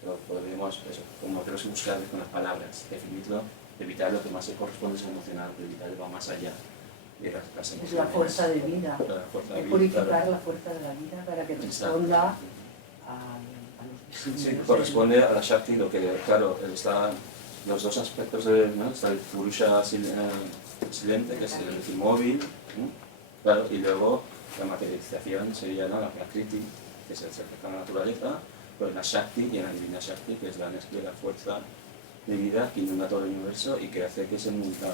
Pero podríamos, eso, como tenemos que buscar con las palabras, definirlo, evitar lo que más se corresponde es emocional, pero evitar va más allá de las emociones. Es la fuerza de vida, de purificar claro. la fuerza de la vida para que responda a los designios. Sí, corresponde a la Shakti, lo que, claro, están los dos aspectos, ¿no? Está el Purusha silente, que es el inmóvil, ¿no? Claro, y luego la materialización sería, ¿no? La Prakriti, que es el ser de la naturaleza, pues la Shakti y la Divina Shakti, que es la mezcla de la fuerza de vida que inunda todo el universo y que hace que se nunca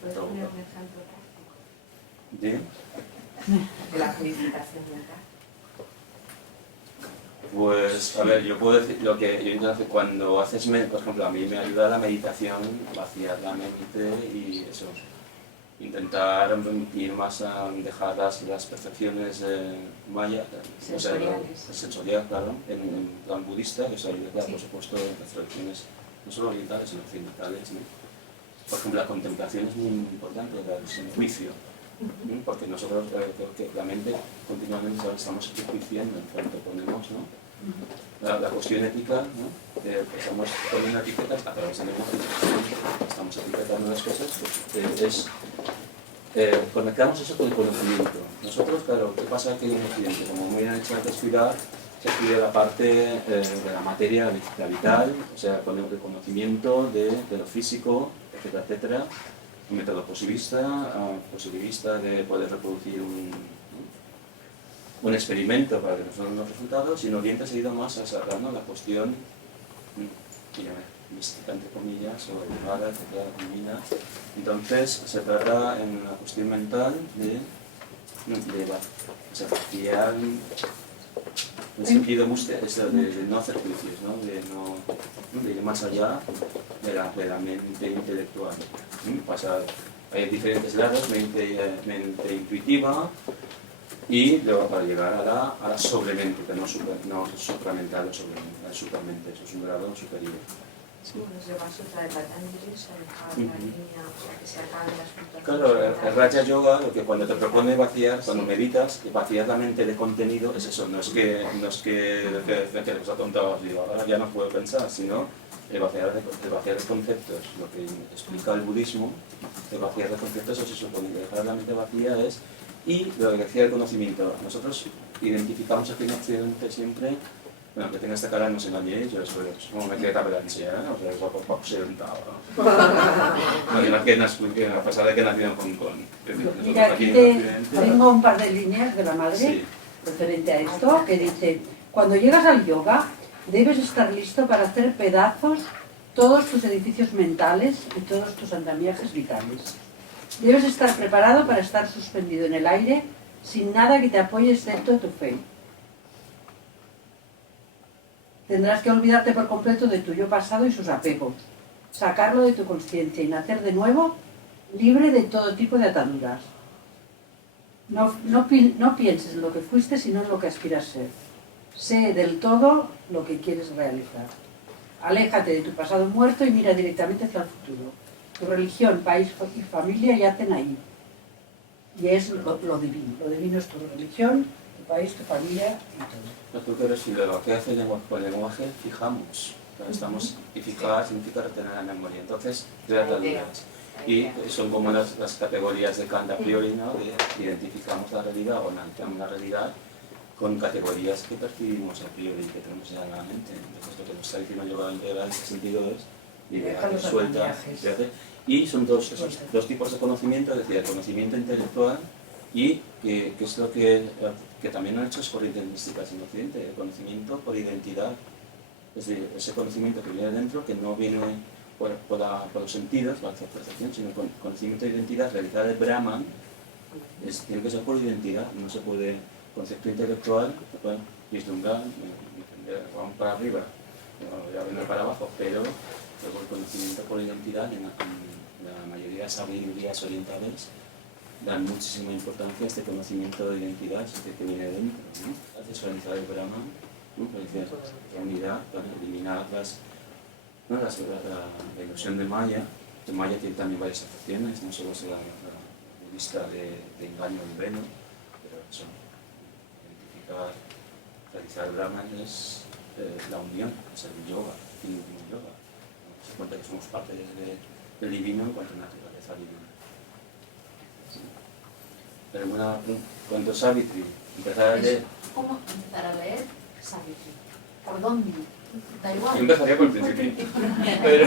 ¿Puedes todo. poner un ejemplo práctico ¿De? de la purificación mental? Pues, a ver, yo puedo decir lo que yo intento hacer cuando haces, por ejemplo, a mí me ayuda la meditación, vaciar la mente y eso, intentar ir más a dejar las percepciones maya, Sensoriales. O sea, sensorial, claro, en plan budista, que eso ayuda, por supuesto, en las tradiciones no solo orientales, sino occidentales, ¿no? Por ejemplo, la contemplación es muy importante, sin juicio, ¿no? Porque nosotros creo que la mente continuamente estamos enjuiciando en cuanto ponemos, ¿no? La cuestión ética, ¿no? Estamos poniendo etiquetas a través de la emoción, estamos etiquetando las cosas, pues, conectamos eso con el conocimiento. Nosotros, claro, ¿qué pasa aquí en Occidente? Como muy bien hecho antes estudiar, se estudia la parte de la materia, la vital, o sea, con el conocimiento de lo físico, etcétera, etcétera. Un método posibilista de poder reproducir un experimento para que nos den los resultados, y en Oriente se ha ido más a sacar, ¿no? La cuestión mística, entre comillas, o elevada, etcétera, divina. Entonces, se trata en la cuestión mental de vaciar el sentido de no hacer juicios, ¿no? De ir más allá de la mente intelectual. Hay diferentes lados, mente intuitiva, y luego para llegar a la sobremente, que no supramental o sobremente, la supermente, eso es un grado superior. Bueno, es Yoga Sutra de Patanjali, se deja una línea, o sea, que se acaben las fluctuaciones. Claro, el Raja Yoga, lo que cuando te propone vaciar, cuando meditas, que vaciar la mente de contenido, es eso, no es que los atontados digo, ahora ya no puedo pensar, sino el vaciar de conceptos, lo que explica el budismo, el vaciar de conceptos es eso, cuando dejar la mente vacía es, y lo que decía el conocimiento, nosotros identificamos aquí en Occidente siempre. Bueno, que tenga esta cara no se engañéis, yo soy como me queda pedancia, o sea, es poco occidental, ¿no? A pesar de que nací en Hong Kong. Mira, aquí tengo un par de líneas de la madre Sí. referente a esto, que dice, cuando llegas al yoga, debes estar listo para hacer pedazos todos tus edificios mentales y todos tus andamiajes vitales. Debes estar preparado para estar suspendido en el aire sin nada que te apoye excepto tu fe. Tendrás que olvidarte por completo de tu yo pasado y sus apegos, sacarlo de tu conciencia y nacer de nuevo libre de todo tipo de ataduras. No pienses en lo que fuiste, sino en lo que aspiras ser. Sé del todo lo que quieres realizar. Aléjate de tu pasado muerto y mira directamente hacia el futuro. Tu religión, país y familia yacen ahí. Y es lo divino. Lo divino es tu religión, tu país, tu familia y todo. Tú que eres lo que hace el lenguaje, con el lenguaje fijamos. Estamos, y fijar significa retener la memoria. Entonces, crear realidades. Y son como las categorías de Kant a priori, ¿no? Identificamos la realidad o analizamos la realidad con categorías que percibimos a priori, que tenemos ya en la mente. Entonces, lo que nos está diciendo Yoga Integral en ese sentido es liberar, suelta, y son dos tipos de conocimiento, es decir, el conocimiento intelectual y que es lo que también han hecho escuelas místicas en Occidente, el conocimiento por identidad, es decir, ese conocimiento que viene dentro, que no viene por los sentidos, la percepción, sino con conocimiento de identidad, realizar el Brahman, tiene que ser por identidad, no se puede, concepto intelectual, bueno, vislumbrar, vamos para arriba, ya vendrá para abajo, pero el conocimiento por identidad, en la mayoría de sabidurías orientales, dan muchísima importancia a este conocimiento de identidad, es decir, que viene dentro, ¿no? Haces realizar el Brahman, ¿no? La unidad, para eliminar la ilusión de Maya. De Maya tiene también varias acepciones, no solo es la vista de engaño del veno, pero eso, identificar, realizar el Brahman es la unión, es el yoga, el último yoga. Se cuenta que somos parte del divino en cuanto a naturaleza divina. Pero cuando Savitri empezar a leer... ¿Cómo empezar a leer Savitri? ¿Por dónde? Da igual. Yo empezaría por el principio. Pero...